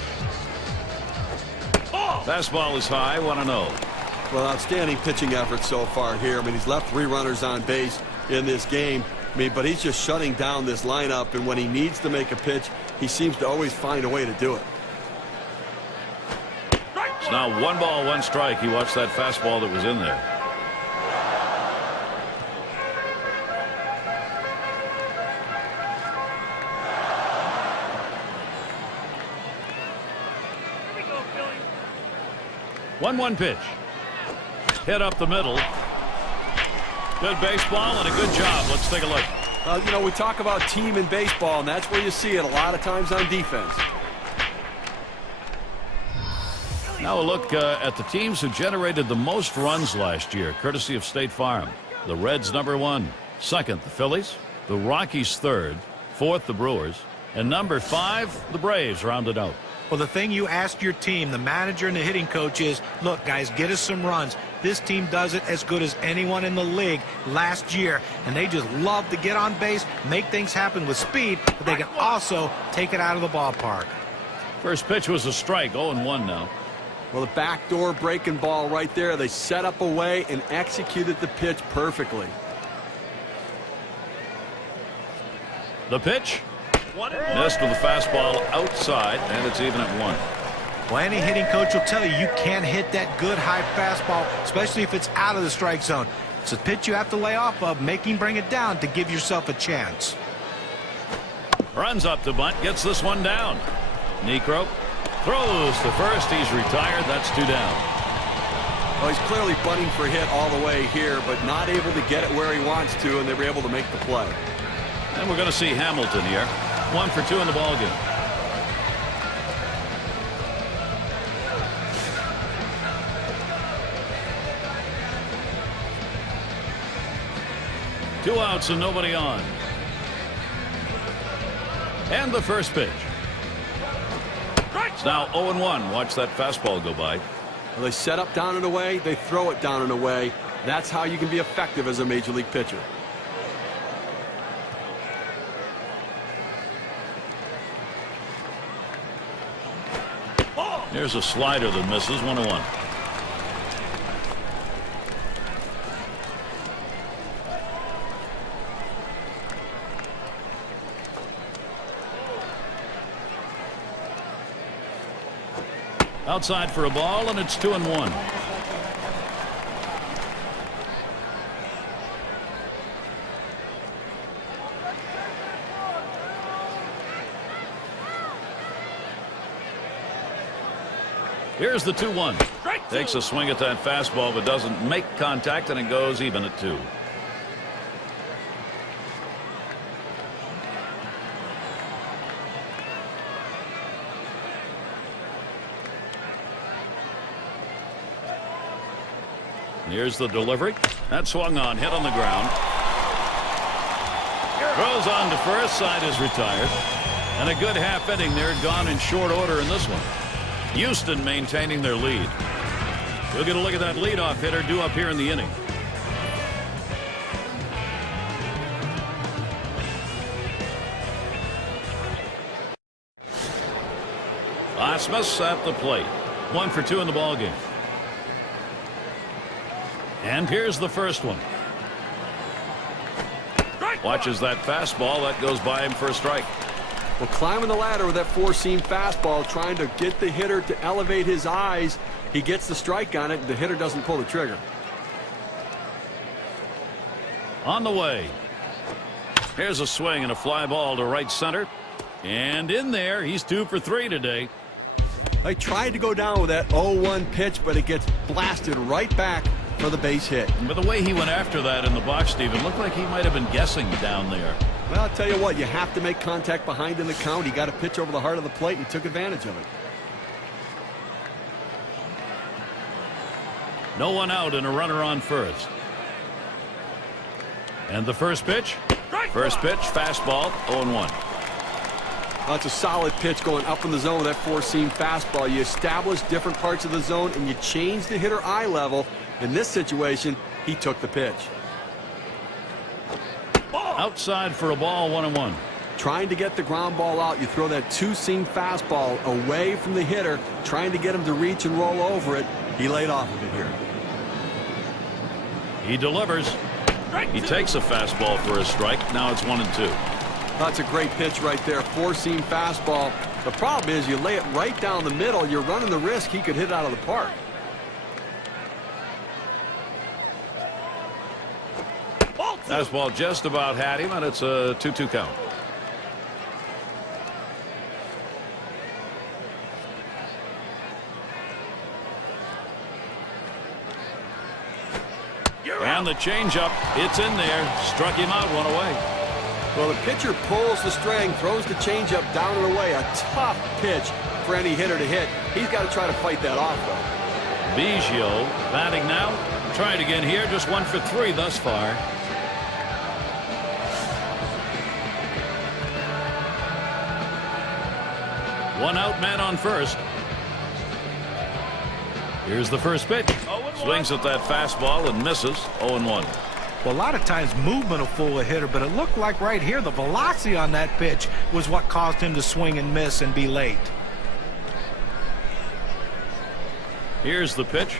Fastball is high, 1-0. Well, outstanding pitching effort so far here. I mean, he's left 3 runners on base in this game. I mean, but he's just shutting down this lineup, and when he needs to make a pitch, he seems to always find a way to do it. It's now 1 ball, 1 strike. He watched that fastball that was in there. One pitch. Hit up the middle. Good baseball and a good job. Let's take a look. You know, we talk about team in baseball, and that's where you see it a lot of times on defense. Now a look at the teams who generated the most runs last year, courtesy of State Farm. The Reds number 1. Second, the Phillies. The Rockies third. Fourth, the Brewers. And number 5, the Braves rounded out. Well, the thing you ask your team, the manager and the hitting coach, is, look, guys, get us some runs. This team does it as good as anyone in the league last year, and they just love to get on base, make things happen with speed, but they can also take it out of the ballpark. First pitch was a strike, 0-1 now. Well, the backdoor breaking ball right there. They set up a way and executed the pitch perfectly. The pitch. Missed with the fastball outside, and it's even at 1. Well, any hitting coach will tell you you can't hit that good high fastball, especially if it's out of the strike zone. It's a pitch you have to lay off of, make him bring it down to give yourself a chance. Runs up to bunt, gets this one down. Niekro throws to first. He's retired. That's 2 down. Well, he's clearly bunting for a hit all the way here, but not able to get it where he wants to, and they were able to make the play. And we're going to see Hamilton here. 1 for 2 in the ball game. Two outs and nobody on. And the first pitch. It's now 0-1. Watch that fastball go by. Well, they set up down and away. They throw it down and away. That's how you can be effective as a major league pitcher. Here's a slider that misses. 1-1. Outside for a ball, and it's 2-1. Here's the 2-1. Takes a swing at that fastball, but doesn't make contact, and it goes even at 2. Here's the delivery. That swung on, hit on the ground. Throws on to first, side is retired. And a good half inning there, gone in short order in this one. Houston maintaining their lead. We'll get a look at that leadoff hitter due up here in the inning. Osmus at the plate. 1 for 2 in the ball game. And here's the first one. Watches that fastball. That goes by him for a strike. Well, climbing the ladder with that four-seam fastball, trying to get the hitter to elevate his eyes. He gets the strike on it, and the hitter doesn't pull the trigger. On the way. Here's a swing and a fly ball to right center. And in there, he's 2 for 3 today. I tried to go down with that 0-1 pitch, but it gets blasted right back for the base hit. But the way he went after that in the box, Steven, looked like he might have been guessing down there. Well, I'll tell you what, you have to make contact behind in the count. He got a pitch over the heart of the plate, and he took advantage of it. No one out and a runner on first. And the first pitch. First pitch, fastball, 0-1. That's a solid pitch going up in the zone with that four-seam fastball. You establish different parts of the zone, and you change the hitter eye level. In this situation, he took the pitch. Outside for a ball, 1-1. Trying to get the ground ball out, you throw that two-seam fastball away from the hitter, trying to get him to reach and roll over it. He laid off of it here. He delivers. He takes a fastball for a strike. Now it's 1-2. That's a great pitch right there. Four-seam fastball. The problem is you lay it right down the middle. You're running the risk he could hit it out of the park. Fastball just about had him, and it's a 2-2 count. And the changeup, it's in there. Struck him out, one away. Well, the pitcher pulls the string, throws the changeup down and away. A tough pitch for any hitter to hit. He's got to try to fight that off, though. Biggio batting now. Trying again here. Just 1 for 3 thus far. One out, man on first. Here's the first pitch. Swings at that fastball and misses. 0-1. Well, a lot of times movement will fool a hitter, but it looked like right here the velocity on that pitch was what caused him to swing and miss and be late. Here's the pitch.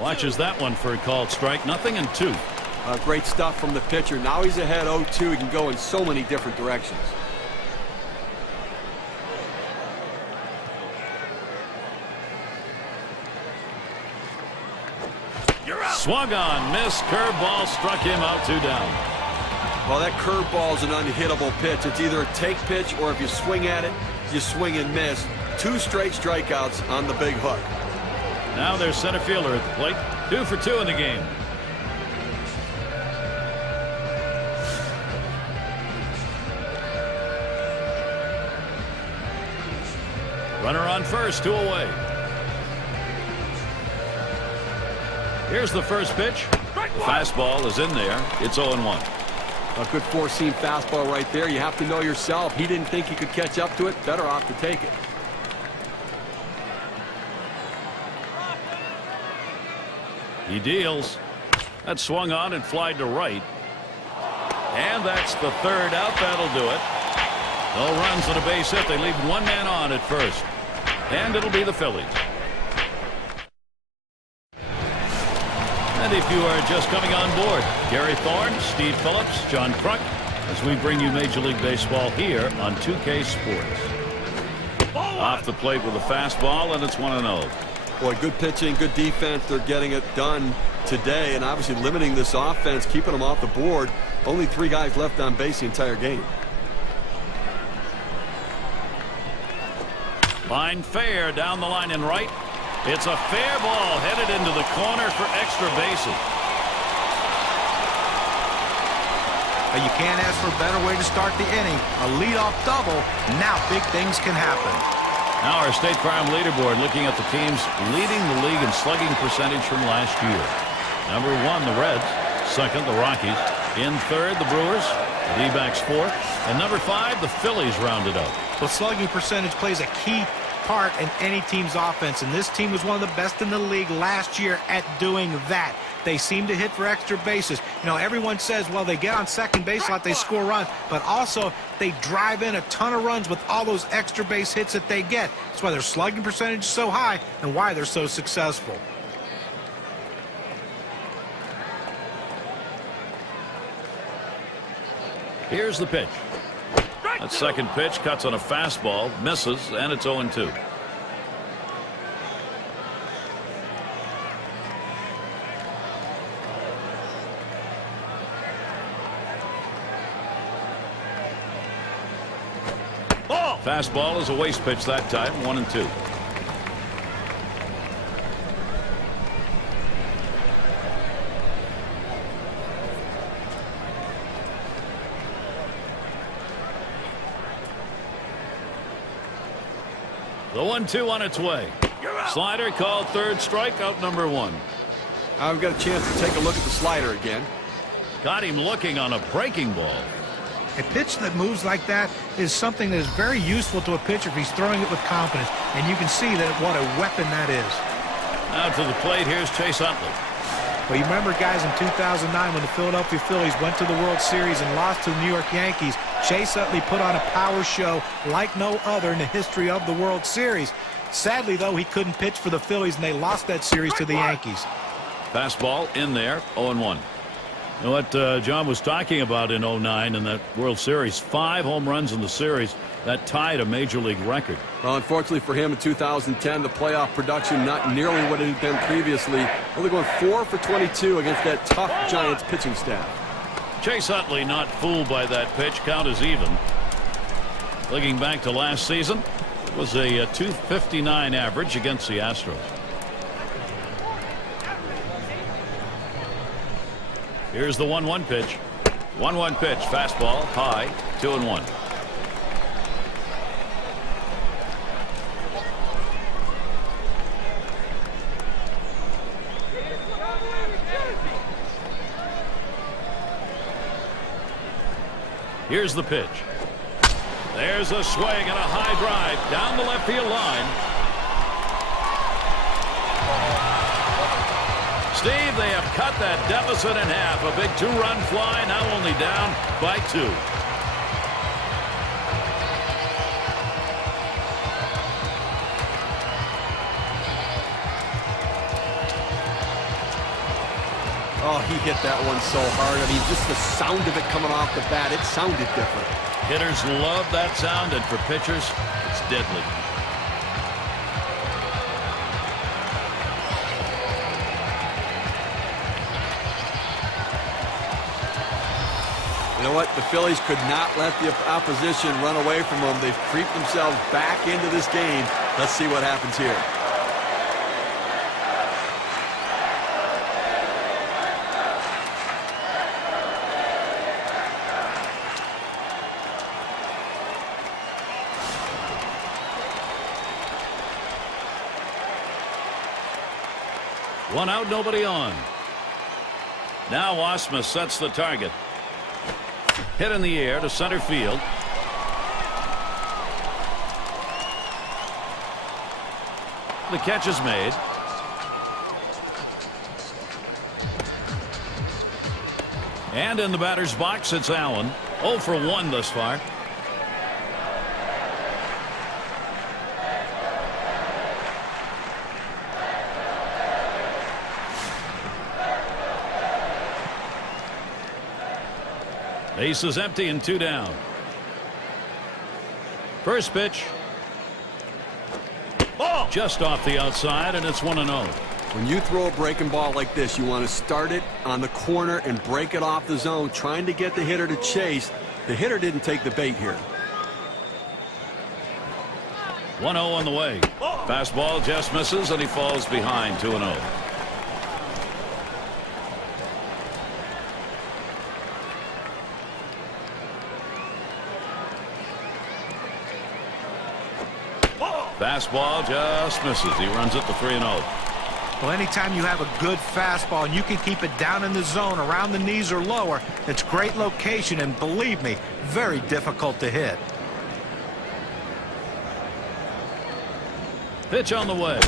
Watches that one for a called strike. 0-2. Great stuff from the pitcher. Now he's ahead 0-2. He can go in so many different directions. Swung on, missed, curveball, struck him out, 2 down. Well, that curveball is an unhittable pitch. It's either a take pitch, or if you swing at it, you swing and miss. 2 straight strikeouts on the big hook. Now there's center fielder at the plate. 2 for 2 in the game. Runner on first, 2 away. Here's the first pitch. The fastball is in there. It's 0-1. A good four-seam fastball right there. You have to know yourself. He didn't think he could catch up to it. Better off to take it. He deals. That swung on and flied to right. And that's the 3rd out. That'll do it. No runs and a base hit. They leave 1 man on at first. And it'll be the Phillies. And if you are just coming on board, Gary Thorne, Steve Phillips, John Kruk, as we bring you Major League Baseball here on 2K Sports. Off the plate with a fastball, and it's 1-0. Boy, good pitching, good defense. They're getting it done today, and obviously limiting this offense, keeping them off the board. Only 3 guys left on base the entire game. Line fair down the line and right. It's a fair ball headed into the corner for extra bases. You can't ask for a better way to start the inning. A leadoff double. Now big things can happen. Now our State Farm leaderboard, looking at the teams leading the league in slugging percentage from last year. Number 1, the Reds. 2nd, the Rockies. In 3rd, the Brewers. The D-backs 4th. And number 5, the Phillies rounded up. Well, slugging percentage plays a key part in any team's offense, and this team was one of the best in the league last year at doing that. They seem to hit for extra bases. You know, everyone says, well, they get on second base a lot, they score runs, but also they drive in a ton of runs with all those extra base hits that they get. That's why their slugging percentage is so high and why they're so successful. Here's the pitch. That second pitch cuts on a fastball, misses, and it's 0-2. Fastball is a waste pitch that time, 1-2. The 1-2 on its way. Slider called third, strikeout number 1. I've got a chance to take a look at the slider again. Got him looking on a breaking ball. A pitch that moves like that is something that is very useful to a pitcher if he's throwing it with confidence, and you can see that what a weapon that is. Now to the plate, here's Chase Utley. Well, you remember, guys, in 2009 when the Philadelphia Phillies went to the World Series and lost to the New York Yankees, Chase Utley put on a power show like no other in the history of the World Series. Sadly, though, he couldn't pitch for the Phillies, and they lost that series to the Yankees. Fastball in there, 0-1. You know what John was talking about in 09 in that World Series, 5 home runs in the series. That tied a major league record. Well, unfortunately for him in 2010, the playoff production not nearly what it had been previously. Only going 4 for 22 against that tough Giants pitching staff. Chase Utley not fooled by that pitch. Count is even. Looking back to last season, it was a .259 average against the Astros. Here's the 1-1 pitch. 1-1 pitch, fastball, high, 2-1. Here's the pitch. There's a swing and a high drive down the left field line. Steve, they have cut that deficit in half. A big 2-run fly, now only down by 2. Oh, he hit that one so hard. I mean, just the sound of it coming off the bat, it sounded different. Hitters love that sound, and for pitchers, it's deadly. You know what? The Phillies could not let the opposition run away from them. They've creeped themselves back into this game. Let's see what happens here. One out, nobody on. Now Osmus sets the target. Hit in the air to center field. The catch is made. And in the batter's box, it's Allen. 0 for 1 thus far. Base is empty and 2 down. First pitch. Ball just off the outside, and it's 1-0. When you throw a breaking ball like this, you want to start it on the corner and break it off the zone, trying to get the hitter to chase. The hitter didn't take the bait here. 1-0 on the way. Fastball just misses, and he falls behind 2-0. Fastball just misses. He runs it to 3-0. Well, anytime you have a good fastball and you can keep it down in the zone around the knees or lower, it's great location, and believe me, very difficult to hit. Pitch on the way.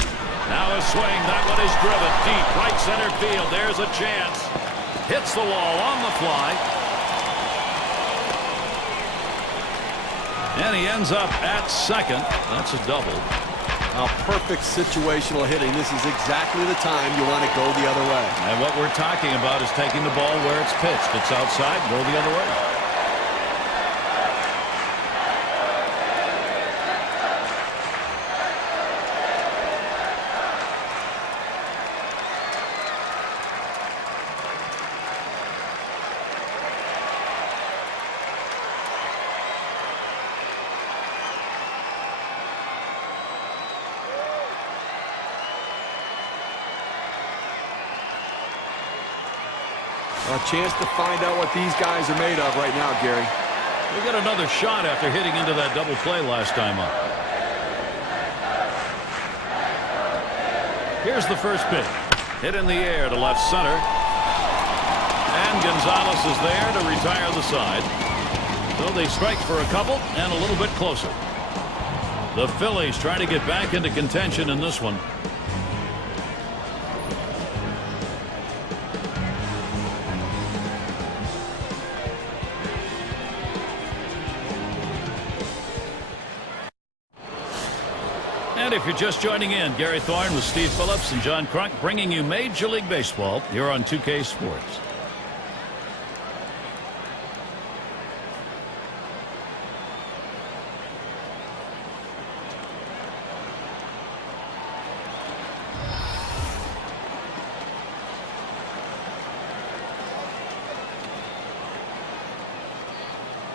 Now a swing. That one is driven deep right center field. There's a chance. Hits the wall on the fly. And he ends up at second. That's a double. Perfect situational hitting. This is exactly the time you want to go the other way. And what we're talking about is taking the ball where it's pitched. It's outside, go the other way. A chance to find out what these guys are made of right now, Gary. We got another shot after hitting into that double play last time up. Here's the first pitch. Hit in the air to left center. And Gonzalez is there to retire the side. So they strike for a couple and a little bit closer. The Phillies trying to get back into contention in this one. And if you're just joining in, Gary Thorne with Steve Phillips and John Crunk bringing you Major League Baseball here on 2K Sports.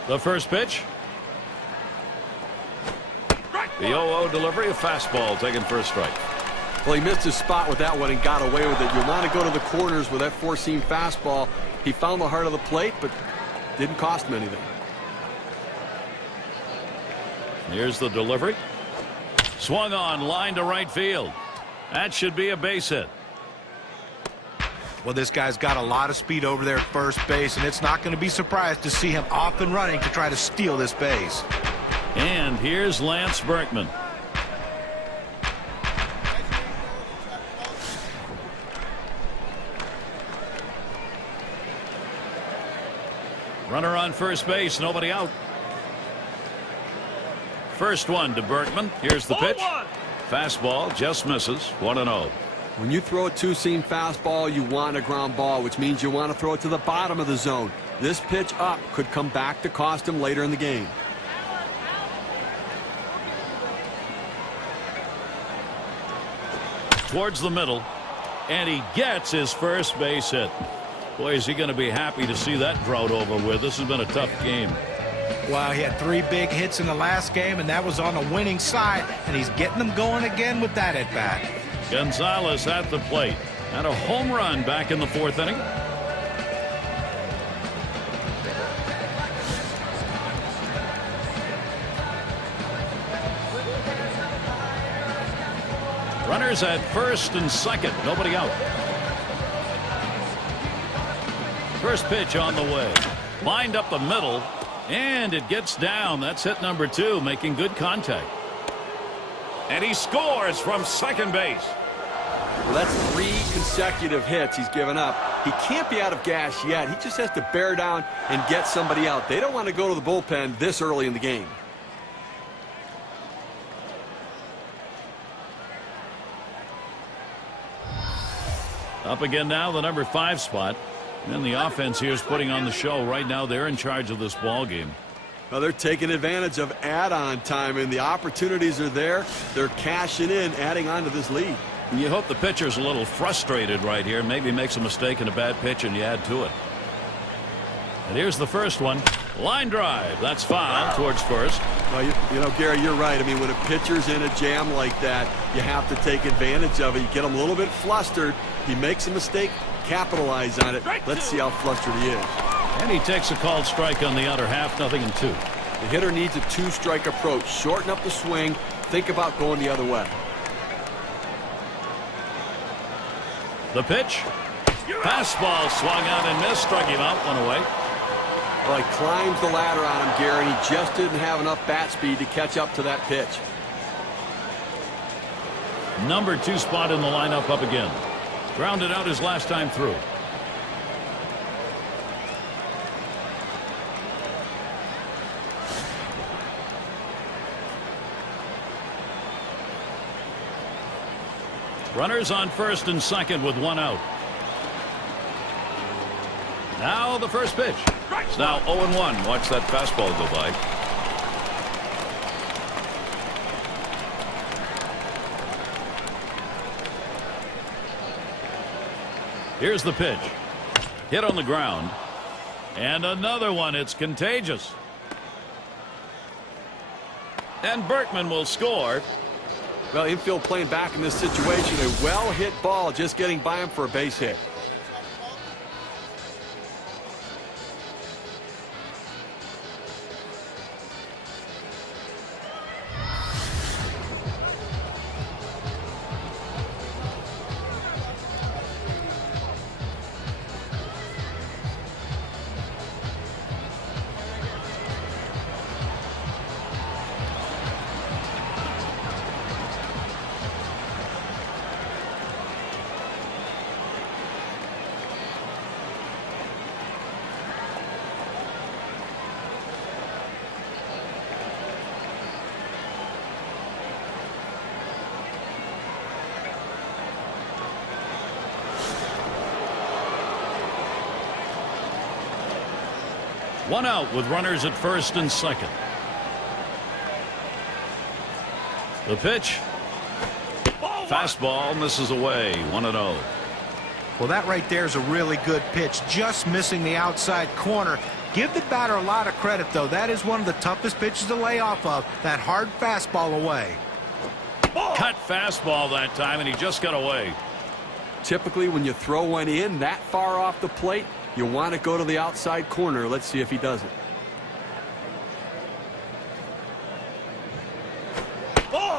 The first pitch. The 0-0 delivery, a fastball taken for a strike. Well, he missed his spot with that one and got away with it. You want to go to the corners with that four-seam fastball. He found the heart of the plate, but didn't cost him anything. Here's the delivery. Swung on, line to right field. That should be a base hit. Well, this guy's got a lot of speed over there at first base, and it's not going to be surprised to see him off and running to try to steal this base. And here's Lance Berkman. Runner on first base, nobody out. First one to Berkman. Here's the pitch. Fastball just misses. 1-0. When you throw a two-seam fastball, you want a ground ball, which means you want to throw it to the bottom of the zone. This pitch up could come back to cost him later in the game. Towards the middle, and he gets his first base hit. Boy, is he going to be happy to see that drought over with. This has been a tough game. Well, he had 3 big hits in the last game, and that was on the winning side, and he's getting them going again with that at bat. Gonzalez at the plate, and a home run back in the 4th inning. Runners at first and second, nobody out. First pitch on the way, lined up the middle, and it gets down. That's hit number 2, making good contact. And he scores from second base. Well, that's 3 consecutive hits he's given up. He can't be out of gas yet. He just has to bear down and get somebody out. They don't want to go to the bullpen this early in the game. Up again now, the number 5 spot. And the offense here is putting on the show. Right now, they're in charge of this ball game. Well, they're taking advantage of add-on time, and the opportunities are there. They're cashing in, adding on to this lead. And you hope the pitcher's a little frustrated right here. Maybe makes a mistake in a bad pitch, and you add to it. And here's the first one. Line drive. That's foul towards first. Well, you know, Gary, you're right. I mean, when a pitcher's in a jam like that, you have to take advantage of it. You get him a little bit flustered. He makes a mistake, capitalize on it. Let's see how flustered he is. And he takes a called strike on the other half, 0-2. The hitter needs a 2-strike approach. Shorten up the swing. Think about going the other way. The pitch. Fastball swung out and missed. Struck him out, 1 away. Well, he climbs the ladder on him, Gary, and he just didn't have enough bat speed to catch up to that pitch. Number 2 spot in the lineup up again. Grounded out his last time through. Runners on first and second with 1 out. Now the first pitch. It's now 0-1. Watch that fastball go by. Here's the pitch. Hit on the ground. And another one. It's contagious. And Berkman will score. Well, infield playing back in this situation. A well-hit ball just getting by him for a base hit. One out with runners at first and second. The pitch. Fastball misses away. 1-0. Well, that right there is a really good pitch, just missing the outside corner. Give the batter a lot of credit, though. That is one of the toughest pitches to lay off of, that hard fastball away. Cut fastball that time, and he just got away. Typically, when you throw one in that far off the plate, you want to go to the outside corner. Let's see if he does it.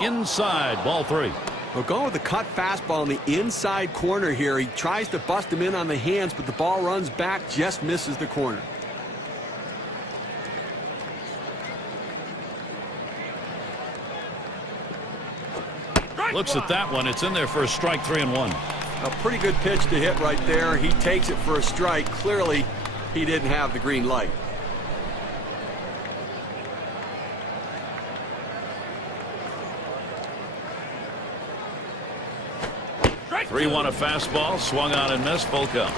Inside, ball 3. We're going with the cut fastball in the inside corner here. He tries to bust him in on the hands, but the ball runs back, just misses the corner. Looks at that one. It's in there for a strike. 3-1. A pretty good pitch to hit right there. He takes it for a strike. Clearly, he didn't have the green light. Three 3-1 a fastball, swung on and missed, full count.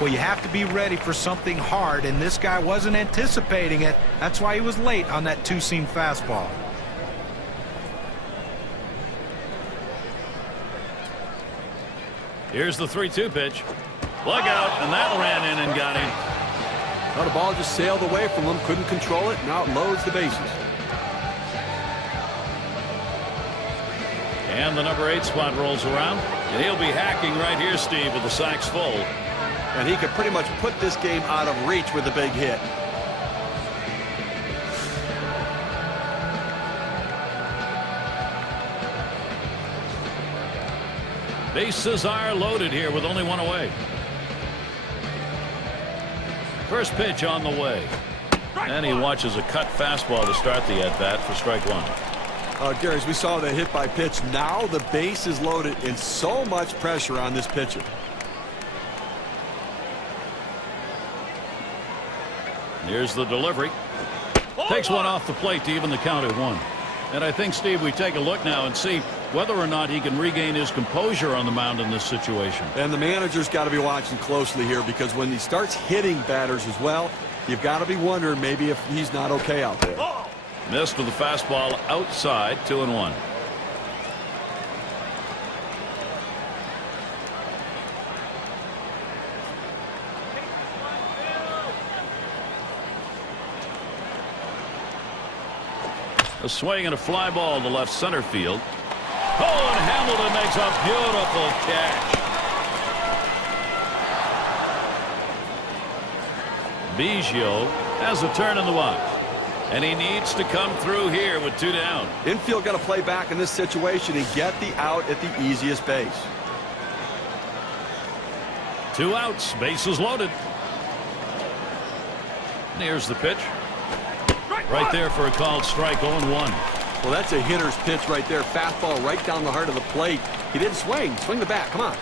Well, you have to be ready for something hard, and this guy wasn't anticipating it. That's why he was late on that two-seam fastball. Here's the 3-2 pitch. Look out, and that ran in and got him. Well, the ball just sailed away from him, couldn't control it, now it loads the bases. And the number 8 spot rolls around, and he'll be hacking right here, Steve, with the sacks full. And he could pretty much put this game out of reach with a big hit. Bases are loaded here with only one away. First pitch on the way. And he watches a cut fastball to start the at-bat for strike 1. Gary, as we saw that hit by pitch, now the base is loaded and so much pressure on this pitcher. Here's the delivery. Takes one off the plate to even the count at 1. And I think, Steve, we take a look now and see whether or not he can regain his composure on the mound in this situation. And the manager's got to be watching closely here, because when he starts hitting batters as well, you've got to be wondering maybe if he's not okay out there. Missed with the fastball outside. 2-1. A swing and a fly ball to left center field. Oh, and Hamilton makes a beautiful catch. Biggio has a turn in the box, and he needs to come through here with 2 down. Infield got to play back in this situation and get the out at the easiest base. 2 outs, bases loaded. And here's the pitch. Right there for a called strike. 0-1. Well, that's a hitter's pitch right there. Fastball right down the heart of the plate. He didn't swing. Swing the bat. Come on.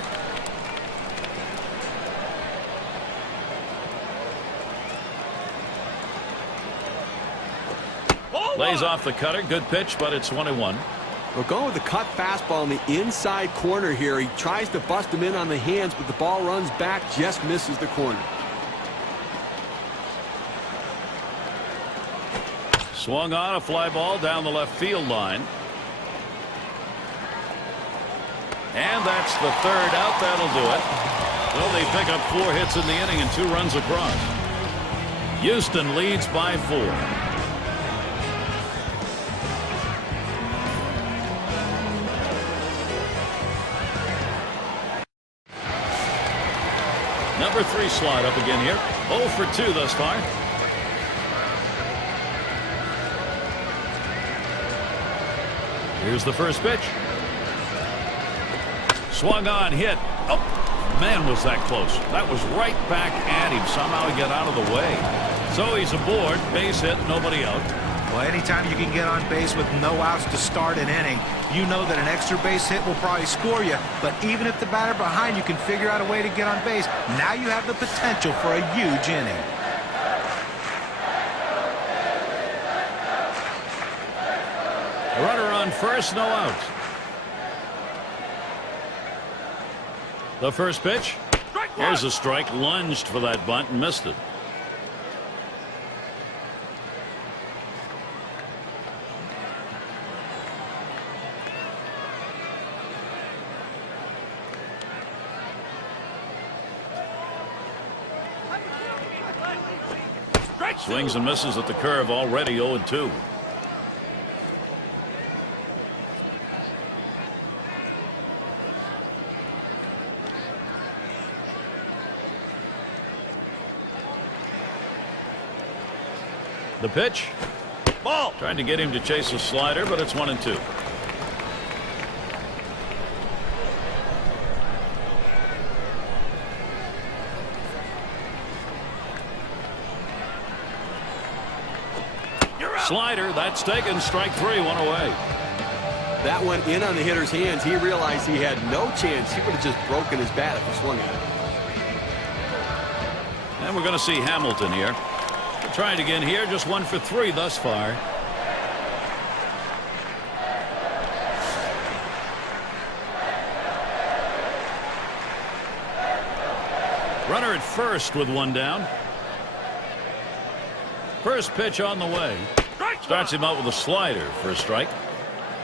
Lays off the cutter. Good pitch, but it's 1-1. We're going with the cut fastball in the inside corner here. He tries to bust him in on the hands, but the ball runs back, just misses the corner. Swung on a fly ball down the left field line. And that's the 3rd out. That'll do it. Well, they pick up 4 hits in the inning and 2 runs across. Houston leads by 4. Number 3 slot up again here. 0 for 2 thus far. Here's the first pitch. Swung on, hit. Oh, man, was that close. That was right back at him. Somehow he got out of the way. So he's aboard. Base hit, nobody out. Well, anytime you can get on base with no outs to start an inning, you know that an extra base hit will probably score you. But even if the batter behind you can figure out a way to get on base, now you have the potential for a huge inning. A runner on first, no outs. The first pitch. Here's a strike. Lunged for that bunt and missed it. Swings and misses at the curve, already 0-2. The pitch. Ball. Trying to get him to chase a slider, but it's 1-2. Slider, that's taken. Strike 3, one away. That went in on the hitter's hands. He realized he had no chance. He would have just broken his bat if he swung at it. And we're going to see Hamilton here. Trying again here, just 1 for 3 thus far. Runner at first with 1 down. First pitch on the way. Starts him out with a slider for a strike.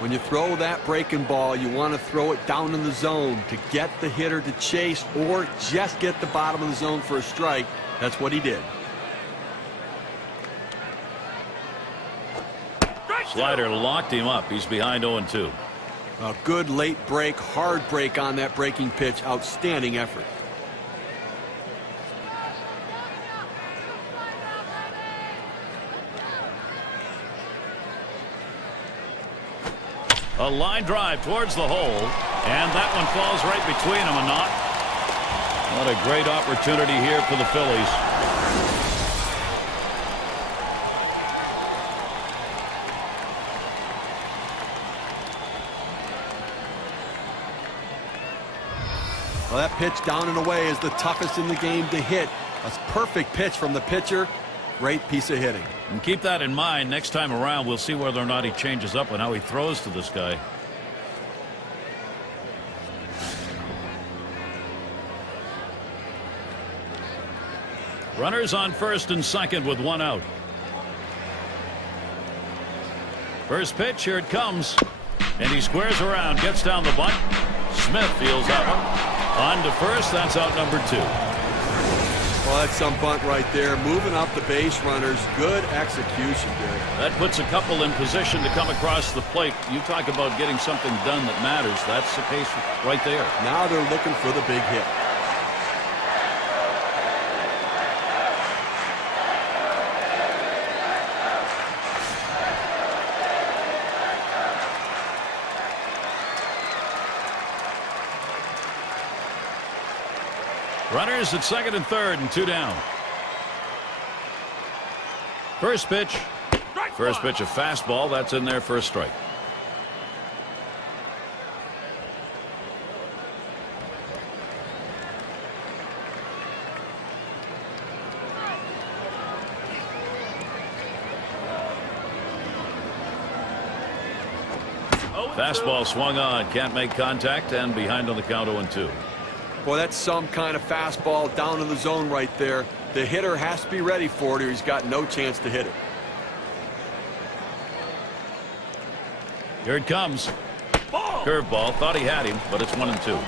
When you throw that breaking ball, you want to throw it down in the zone to get the hitter to chase or just get the bottom of the zone for a strike. That's what he did. Slider locked him up. He's behind 0-2. A good late break, hard break on that breaking pitch. Outstanding effort. A line drive towards the hole, and that one falls right between them and not. What a great opportunity here for the Phillies. Well, that pitch down and away is the toughest in the game to hit. A perfect pitch from the pitcher. Great piece of hitting. And keep that in mind. Next time around, we'll see whether or not he changes up and how he throws to this guy. Runners on first and second with 1 out. First pitch, here it comes. And he squares around, gets down the bunt. Smith fields that one. On to first, that's out number 2. Well, that's some bunt right there. Moving up the base runners. Good execution there. That puts a couple in position to come across the plate. You talk about getting something done that matters. That's the case right there. Now they're looking for the big hit. Runners at second and third and 2 down. First pitch. First pitch, a fastball. That's in there for a strike. Fastball swung on. Can't make contact and behind on the count 0-2. Boy, that's some kind of fastball down in the zone right there. The hitter has to be ready for it or he's got no chance to hit it. Here it comes. Curveball. Thought he had him, but it's 1-2.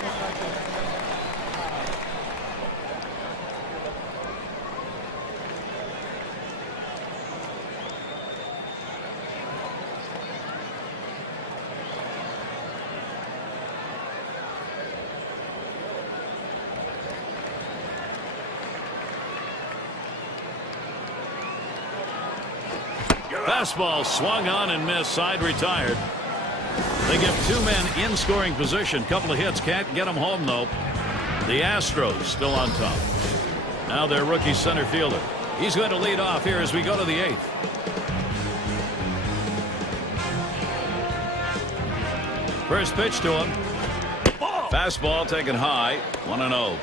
Fastball swung on and missed. Side retired. They give 2 men in scoring position. Couple of hits. Can't get them home, though. The Astros still on top. Now their rookie center fielder. He's going to lead off here as we go to the 8th. First pitch to him. Fastball taken high. 1-0. Well,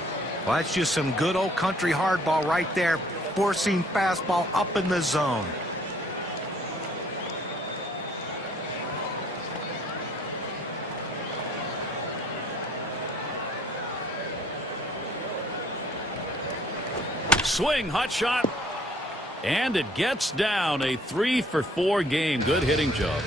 that's just some good old country hardball right there. Forcing fastball up in the zone. Swing, hot shot, and it gets down. A 3-for-4 game. Good hitting job.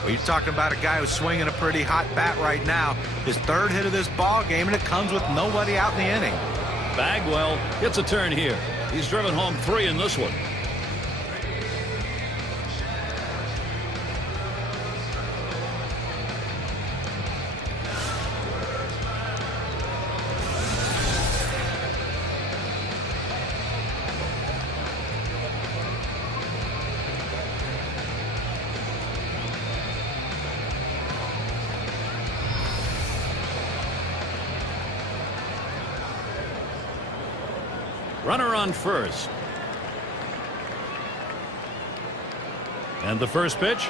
Well, you're talking about a guy who's swinging a pretty hot bat right now. His 3rd hit of this ball game, and it comes with nobody out in the inning. Bagwell gets a turn here. He's driven home 3 in this one. Runner on first. And the first pitch.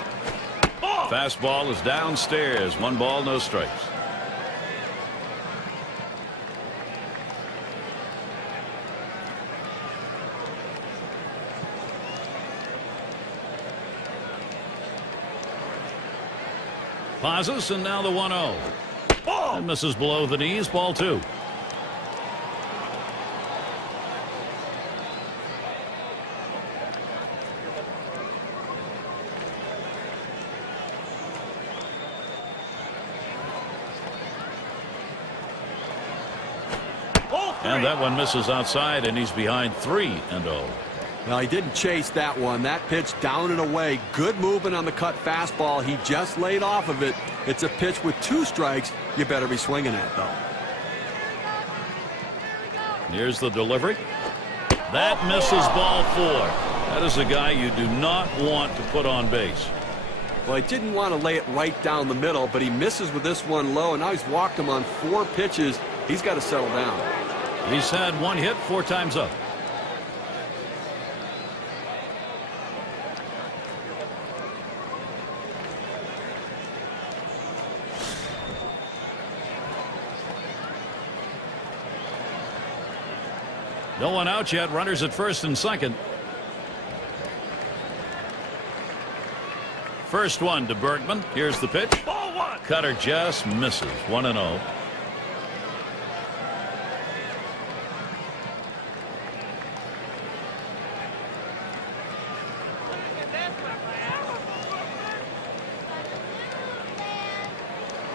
Fastball is downstairs. 1 ball, no strikes. Pauses, and now the 1-0. And misses below the knees. Ball 2. And that one misses outside, and he's behind 3-0. Now, he didn't chase that one. That pitch down and away. Good movement on the cut fastball. He just laid off of it. It's a pitch with 2 strikes. You better be swinging at, though. Here's the delivery. That misses ball 4. That is a guy you do not want to put on base. Well, he didn't want to lay it right down the middle, but he misses with this one low, and now he's walked him on 4 pitches. He's got to settle down. He's had 1 hit 4 times up. No one out yet. Runners at first and second. First one to Bergman. Here's the pitch. Cutter just misses. 1-0.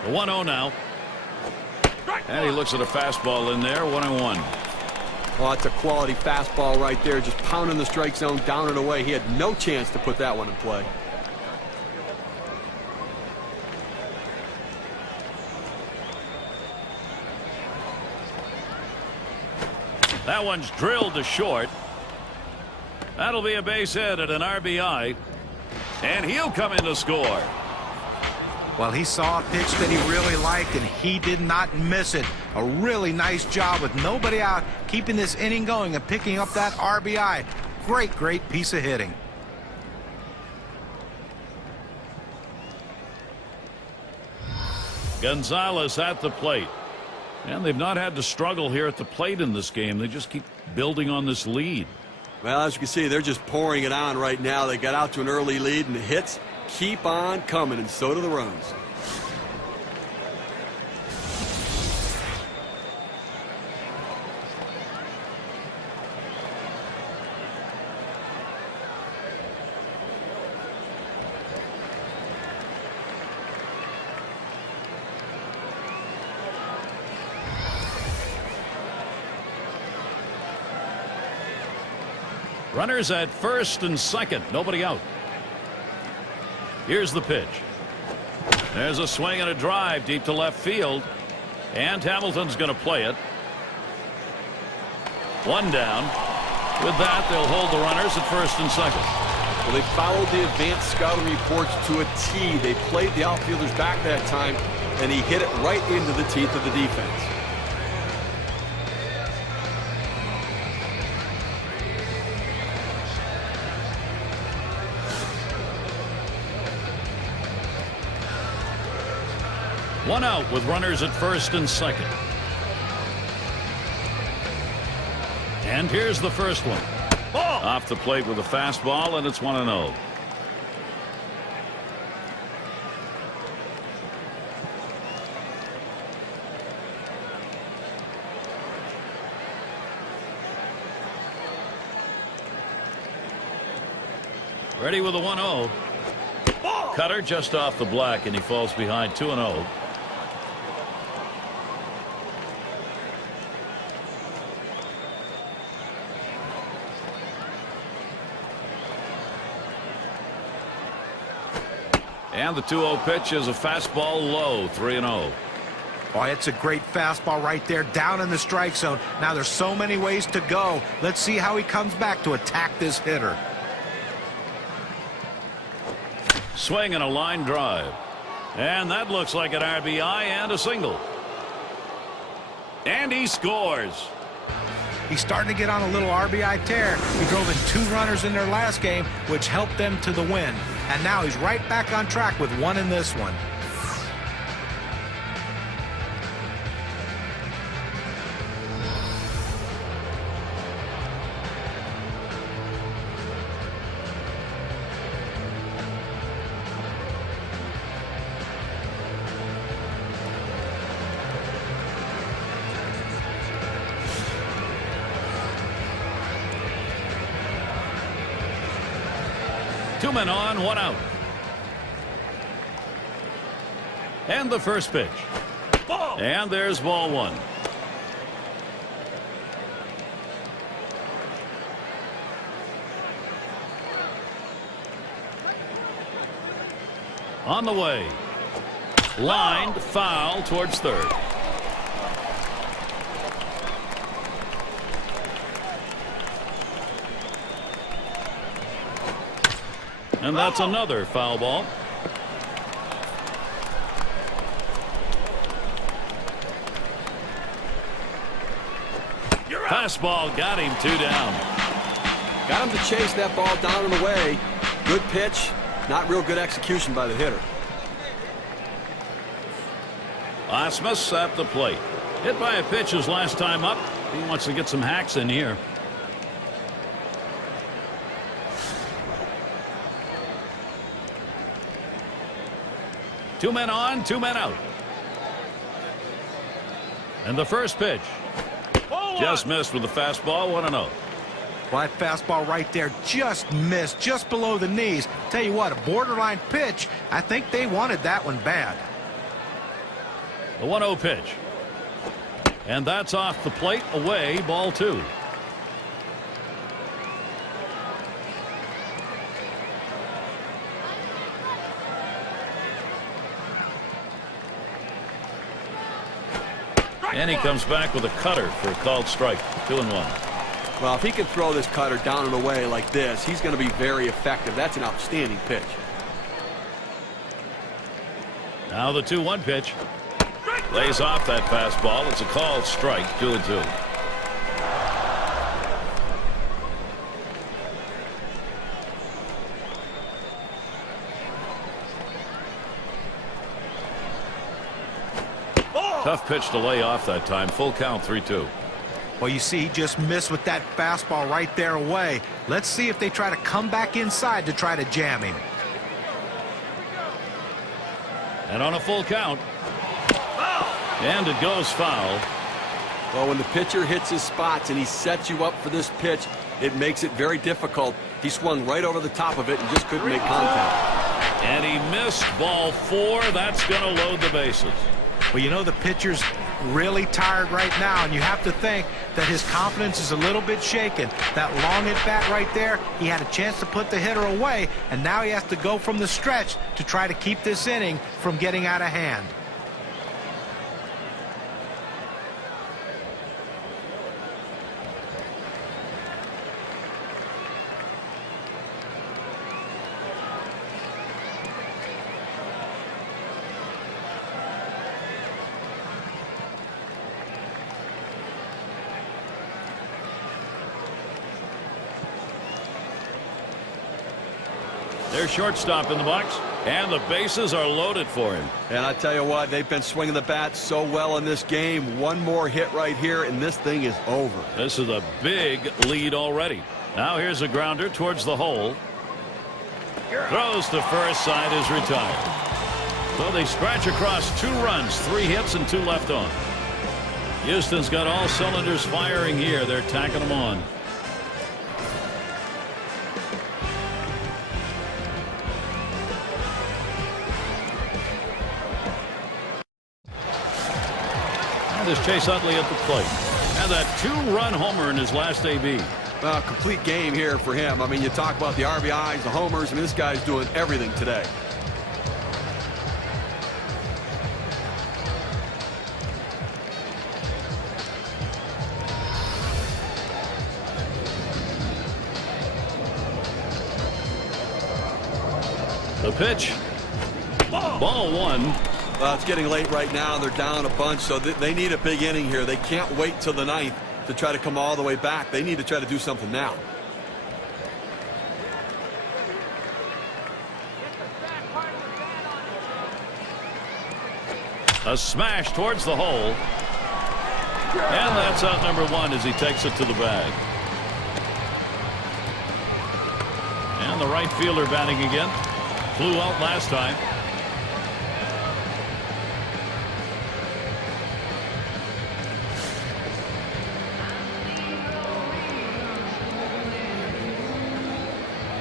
The 1-0 now. And he looks at a fastball in there. 1-1. Well, that's a quality fastball right there. Just pounding the strike zone down and away. He had no chance to put that one in play. That one's drilled to short. That'll be a base hit at an RBI. And he'll come in to score. Well, he saw a pitch that he really liked, and he did not miss it. A really nice job with nobody out, keeping this inning going and picking up that RBI. Great piece of hitting. Gonzalez at the plate. And they've not had to struggle here at the plate in this game. They just keep building on this lead. Well, as you can see, they're just pouring it on right now. They got out to an early lead, and the hits keep on coming, and so do the runs. Runners at first and second. Nobody out. Here's the pitch. There's a swing and a drive deep to left field. And Hamilton's going to play it. 1 down. With that, they'll hold the runners at first and second. Well, they followed the advanced scouting reports to a T. They played the outfielders back that time, and he hit it right into the teeth of the defense. One out with runners at first and second. And here's the first one. Off the plate with a fastball, and it's 1-0. Ready with a 1-0. Cutter just off the black, and he falls behind 2-0. And the 2-0 pitch is a fastball low, 3-0. Oh, it's a great fastball right there, down in the strike zone. Now there's so many ways to go. Let's see how he comes back to attack this hitter. Swing and a line drive. And that looks like an RBI and a single. And he scores. He's starting to get on a little RBI tear. He drove in 2 runners in their last game, which helped them to the win. And now he's right back on track with 1 in this one. Two men on, 1 out. And the first pitch. Ball. And there's ball 1. On the way. Lined foul towards third. And that's another foul ball. Fastball got him 2 down. Got him to chase that ball down and away. Good pitch. Not real good execution by the hitter. Osmus at the plate. Hit by a pitch his last time up. He wants to get some hacks in here. Two men on, 2 men out. And the first pitch. Just missed with the fastball, 1-0. Well, that fastball right there just missed, just below the knees. Tell you what, a borderline pitch. I think they wanted that one bad. The 1-0 pitch. And that's off the plate, away, ball 2. And he comes back with a cutter for a called strike. 2-1. Well, if he can throw this cutter down and away like this, he's going to be very effective. That's an outstanding pitch. Now the 2-1 pitch. Lays off that fastball. It's a called strike. 2-2. Tough pitch to lay off that time. Full count, 3-2. Well, you see, he just missed with that fastball right there away. Let's see if they try to come back inside to try to jam him. And on a full count. And it goes foul. Well, when the pitcher hits his spots and he sets you up for this pitch, it makes it very difficult. He swung right over the top of it and just couldn't make contact. And he missed ball 4. That's going to load the bases. Well, you know, the pitcher's really tired right now, and you have to think that his confidence is a little bit shaken. That long at bat right there, he had a chance to put the hitter away, and now he has to go from the stretch to try to keep this inning from getting out of hand. There's shortstop in the box, and the bases are loaded for him. And I tell you what, they've been swinging the bat so well in this game. One more hit right here, and this thing is over. This is a big lead already. Now here's a grounder towards the hole. Throws to first, side is retired. So they scratch across 2 runs, 3 hits, and 2 left on. Houston's got all cylinders firing here. They're tacking them on. There's Chase Utley at the plate. And that 2-run homer in his last AB. Complete game here for him. I mean, you talk about the RBIs, the homers. I mean, this guy's doing everything today. The pitch. Ball 1. It's getting late right now. They're down a bunch, so they need a big inning here. They can't wait till the 9th to try to come all the way back. They need to try to do something now. A smash towards the hole. And that's out number 1 as he takes it to the bag. And the right fielder batting again. Flew out last time.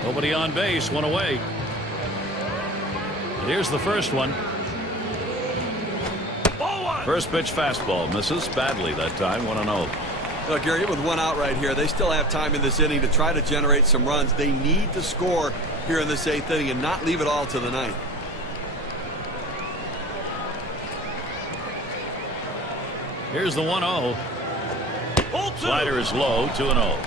Nobody on base, one away. And here's the first one. First pitch fastball misses badly that time. 1-0. Look, Gary, with one out right here, they still have time in this inning to try to generate some runs. They need to score here in this 8th inning and not leave it all to the 9th. Here's the 1-0. Slider is low. 2-0.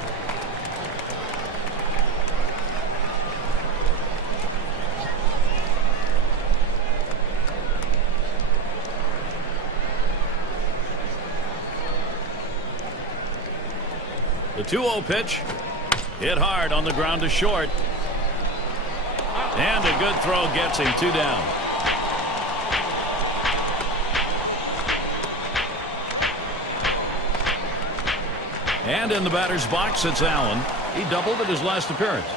The 2-0 pitch hit hard on the ground to short. And a good throw gets him 2 down. And in the batter's box, it's Allen. He doubled at his last appearance.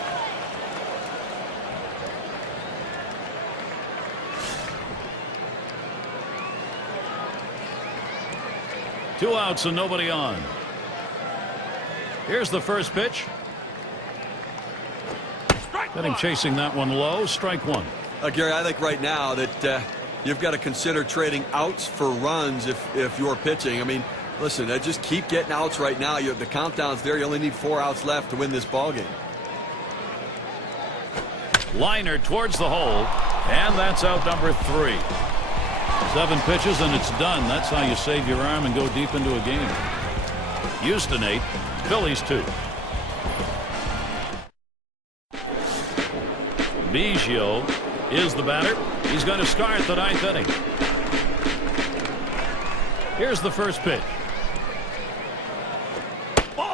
Two outs and nobody on. Here's the first pitch. Got him chasing that one low. Strike 1. Gary, I think right now that you've got to consider trading outs for runs if you're pitching. I mean, listen, just keep getting outs right now. The countdown's there. You only need 4 outs left to win this ball game. Liner towards the hole, and that's out number 3. 7 pitches and it's done. That's how you save your arm and go deep into a game. Houston 8, Phillies 2. Biggio is the batter. He's going to start the 9th inning. Here's the first pitch.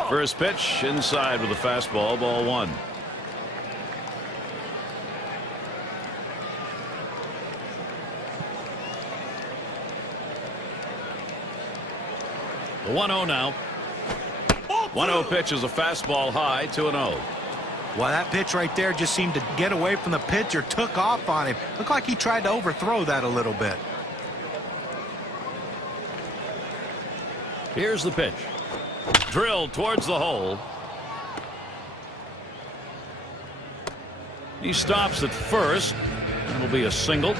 First pitch inside with a fastball. Ball 1. The 1-0 now. 1-0 pitch is a fastball high. 2-0. Well, that pitch right there just seemed to get away from the pitcher, took off on him. Looked like he tried to overthrow that a little bit. Here's the pitch. Drilled towards the hole. He stops at first. That'll be a single.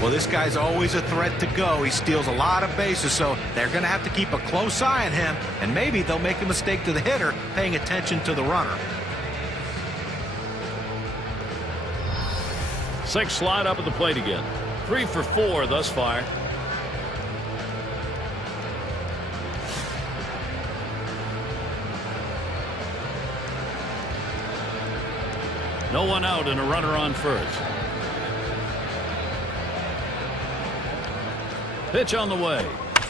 Well, this guy's always a threat to go. He steals a lot of bases, so they're going to have to keep a close eye on him, and maybe they'll make a mistake to the hitter paying attention to the runner. 6 slide up at the plate again. 3 for 4 thus far. No one out and a runner on first. Pitch on the way.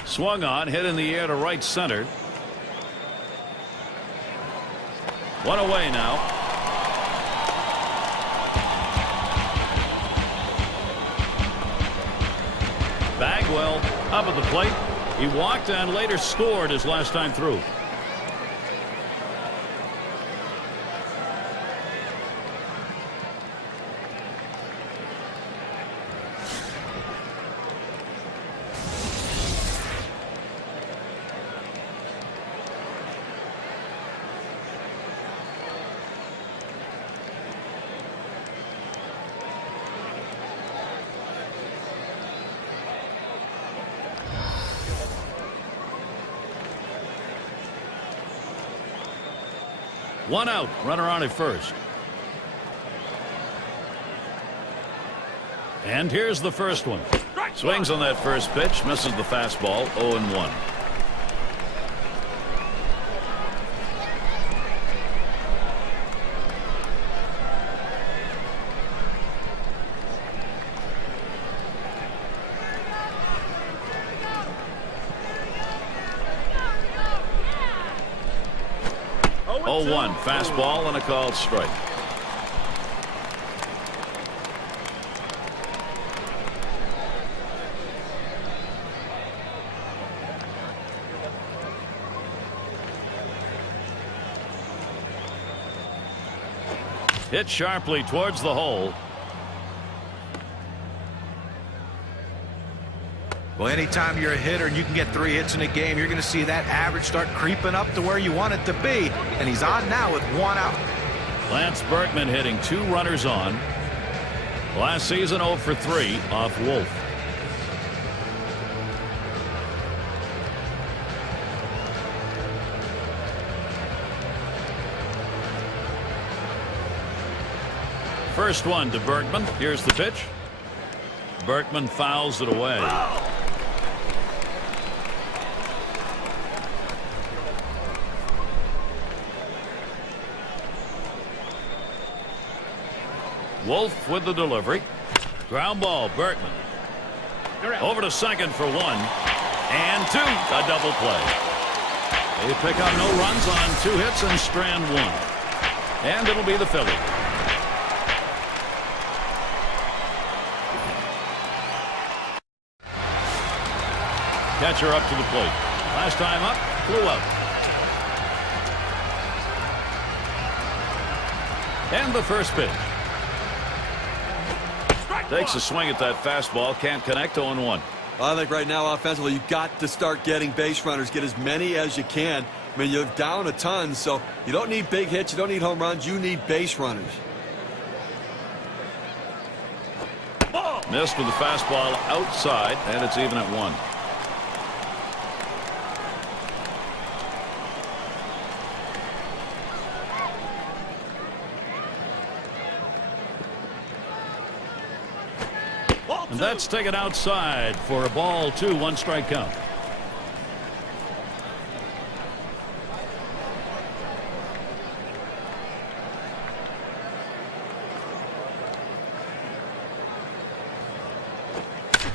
Swung on, hit in the air to right center. 1 away now. Bagwell up at the plate. He walked and later scored his last time through. One out, runner on at first. And here's the first one. Swings on that first pitch, misses the fastball. 0-1. 0-1 fastball and a called strike. Hit sharply towards the hole. Well, anytime you're a hitter and you can get 3 hits in a game, you're going to see that average start creeping up to where you want it to be. And he's on now with 1 out. Lance Berkman hitting 2 runners on. Last season 0 for 3 off Wolf. First one to Berkman. Here's the pitch. Berkman fouls it away. Wolf with the delivery. Ground ball, Berkman. Over to second for 1 and 2. A double play. They pick up no runs on 2 hits and strand 1. And it'll be the Phillies. Catcher up to the plate. Last time up, flew out. And the first pitch. Takes a swing at that fastball. Can't connect. 0-1. I think right now offensively you've got to start getting base runners. Get as many as you can. I mean, you're down a ton, so you don't need big hits. You don't need home runs. You need base runners. Missed with the fastball outside, and it's even at 1. And that's taken outside for a ball 2, 1 strike count.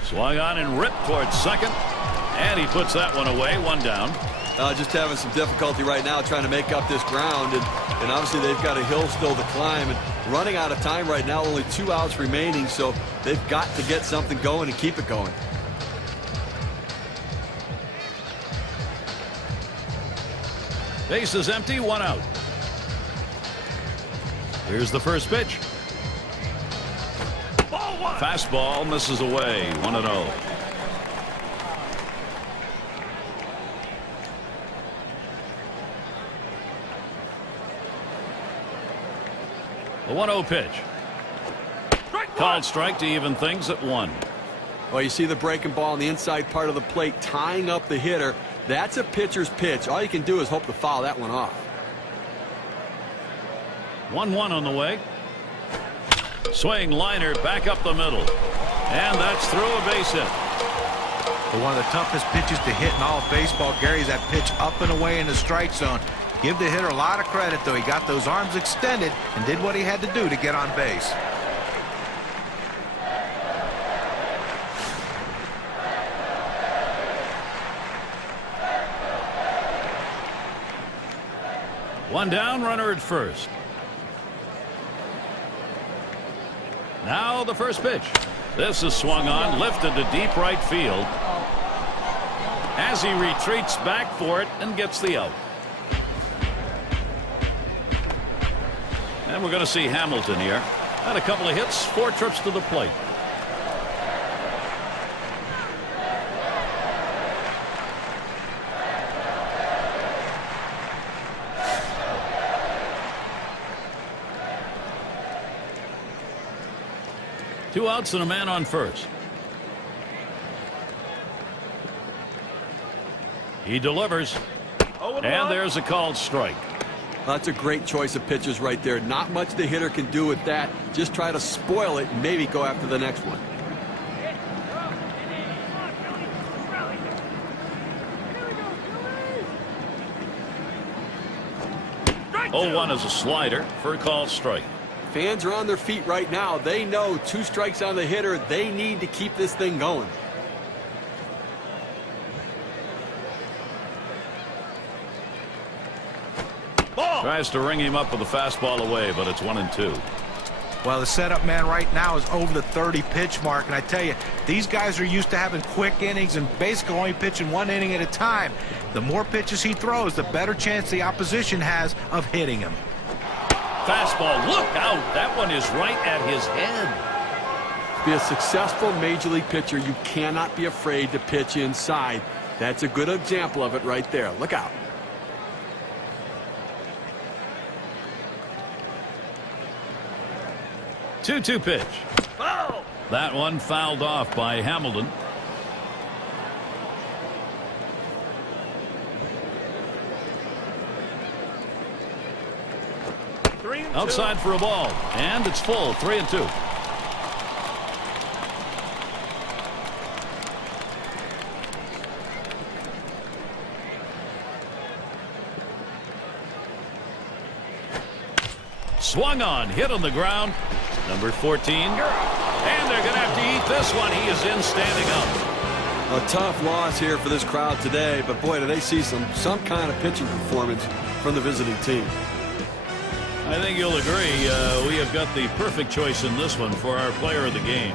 Swung on and ripped towards second, and he puts that one away. 1 down. Just having some difficulty right now trying to make up this ground, and obviously they've got a hill still to climb, and running out of time right now. Only 2 outs remaining, so they've got to get something going and keep it going. Base is empty, 1 out. Here's the first pitch. Fastball misses away. 1-0. The 1-0 pitch. Called strike to even things at 1. Well, you see the breaking ball on the inside part of the plate tying up the hitter. That's a pitcher's pitch. All you can do is hope to foul that one off. 1-1 on the way. Swing liner back up the middle. And that's through a base hit. But one of the toughest pitches to hit in all of baseball, Gary, is that pitch up and away in the strike zone. Give the hitter a lot of credit, though. He got those arms extended and did what he had to do to get on base. One down, runner at first. Now the first pitch. This is swung on, lifted to deep right field. As he retreats back for it and gets the out. And we're going to see Hamilton here. Had a couple of hits, 4 trips to the plate. Two outs and a man on first. He delivers. And there's a called strike. That's a great choice of pitches right there. Not much the hitter can do with that. Just try to spoil it and maybe go after the next one. 0-1 is a slider for a called strike. Fans are on their feet right now. They know 2 strikes on the hitter. They need to keep this thing going. Tries to ring him up with a fastball away, but it's 1-2. Well, the setup man right now is over the 30 pitch mark, and I tell you, these guys are used to having quick innings and basically only pitching 1 inning at a time. The more pitches he throws, the better chance the opposition has of hitting him. Fastball, look out! That one is right at his head. To be a successful major league pitcher, you cannot be afraid to pitch inside. That's a good example of it right there. Look out. Two pitch. Oh! That one fouled off by Hamilton. Outside for a ball, and it's full. 3-2. Swung on, hit on the ground. Number 14. And they're going to have to eat this one. He is in standing up. A tough loss here for this crowd today, but boy, do they see some kind of pitching performance from the visiting team. I think you'll agree we have got the perfect choice in this one for our player of the game.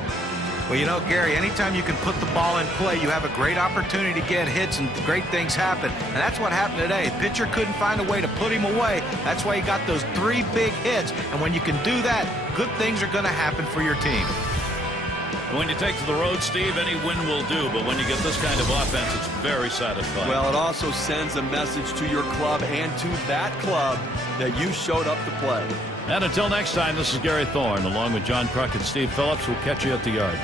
Well, you know, Gary, anytime you can put the ball in play, you have a great opportunity to get hits and great things happen. And that's what happened today. Pitcher couldn't find a way to put him away. That's why he got those 3 big hits. And when you can do that, good things are going to happen for your team. When you take to the road, Steve, any win will do. But when you get this kind of offense, it's very satisfying. Well, it also sends a message to your club and to that club that you showed up to play. And until next time, this is Gary Thorne, along with John Kruk and Steve Phillips. We'll catch you at the yard.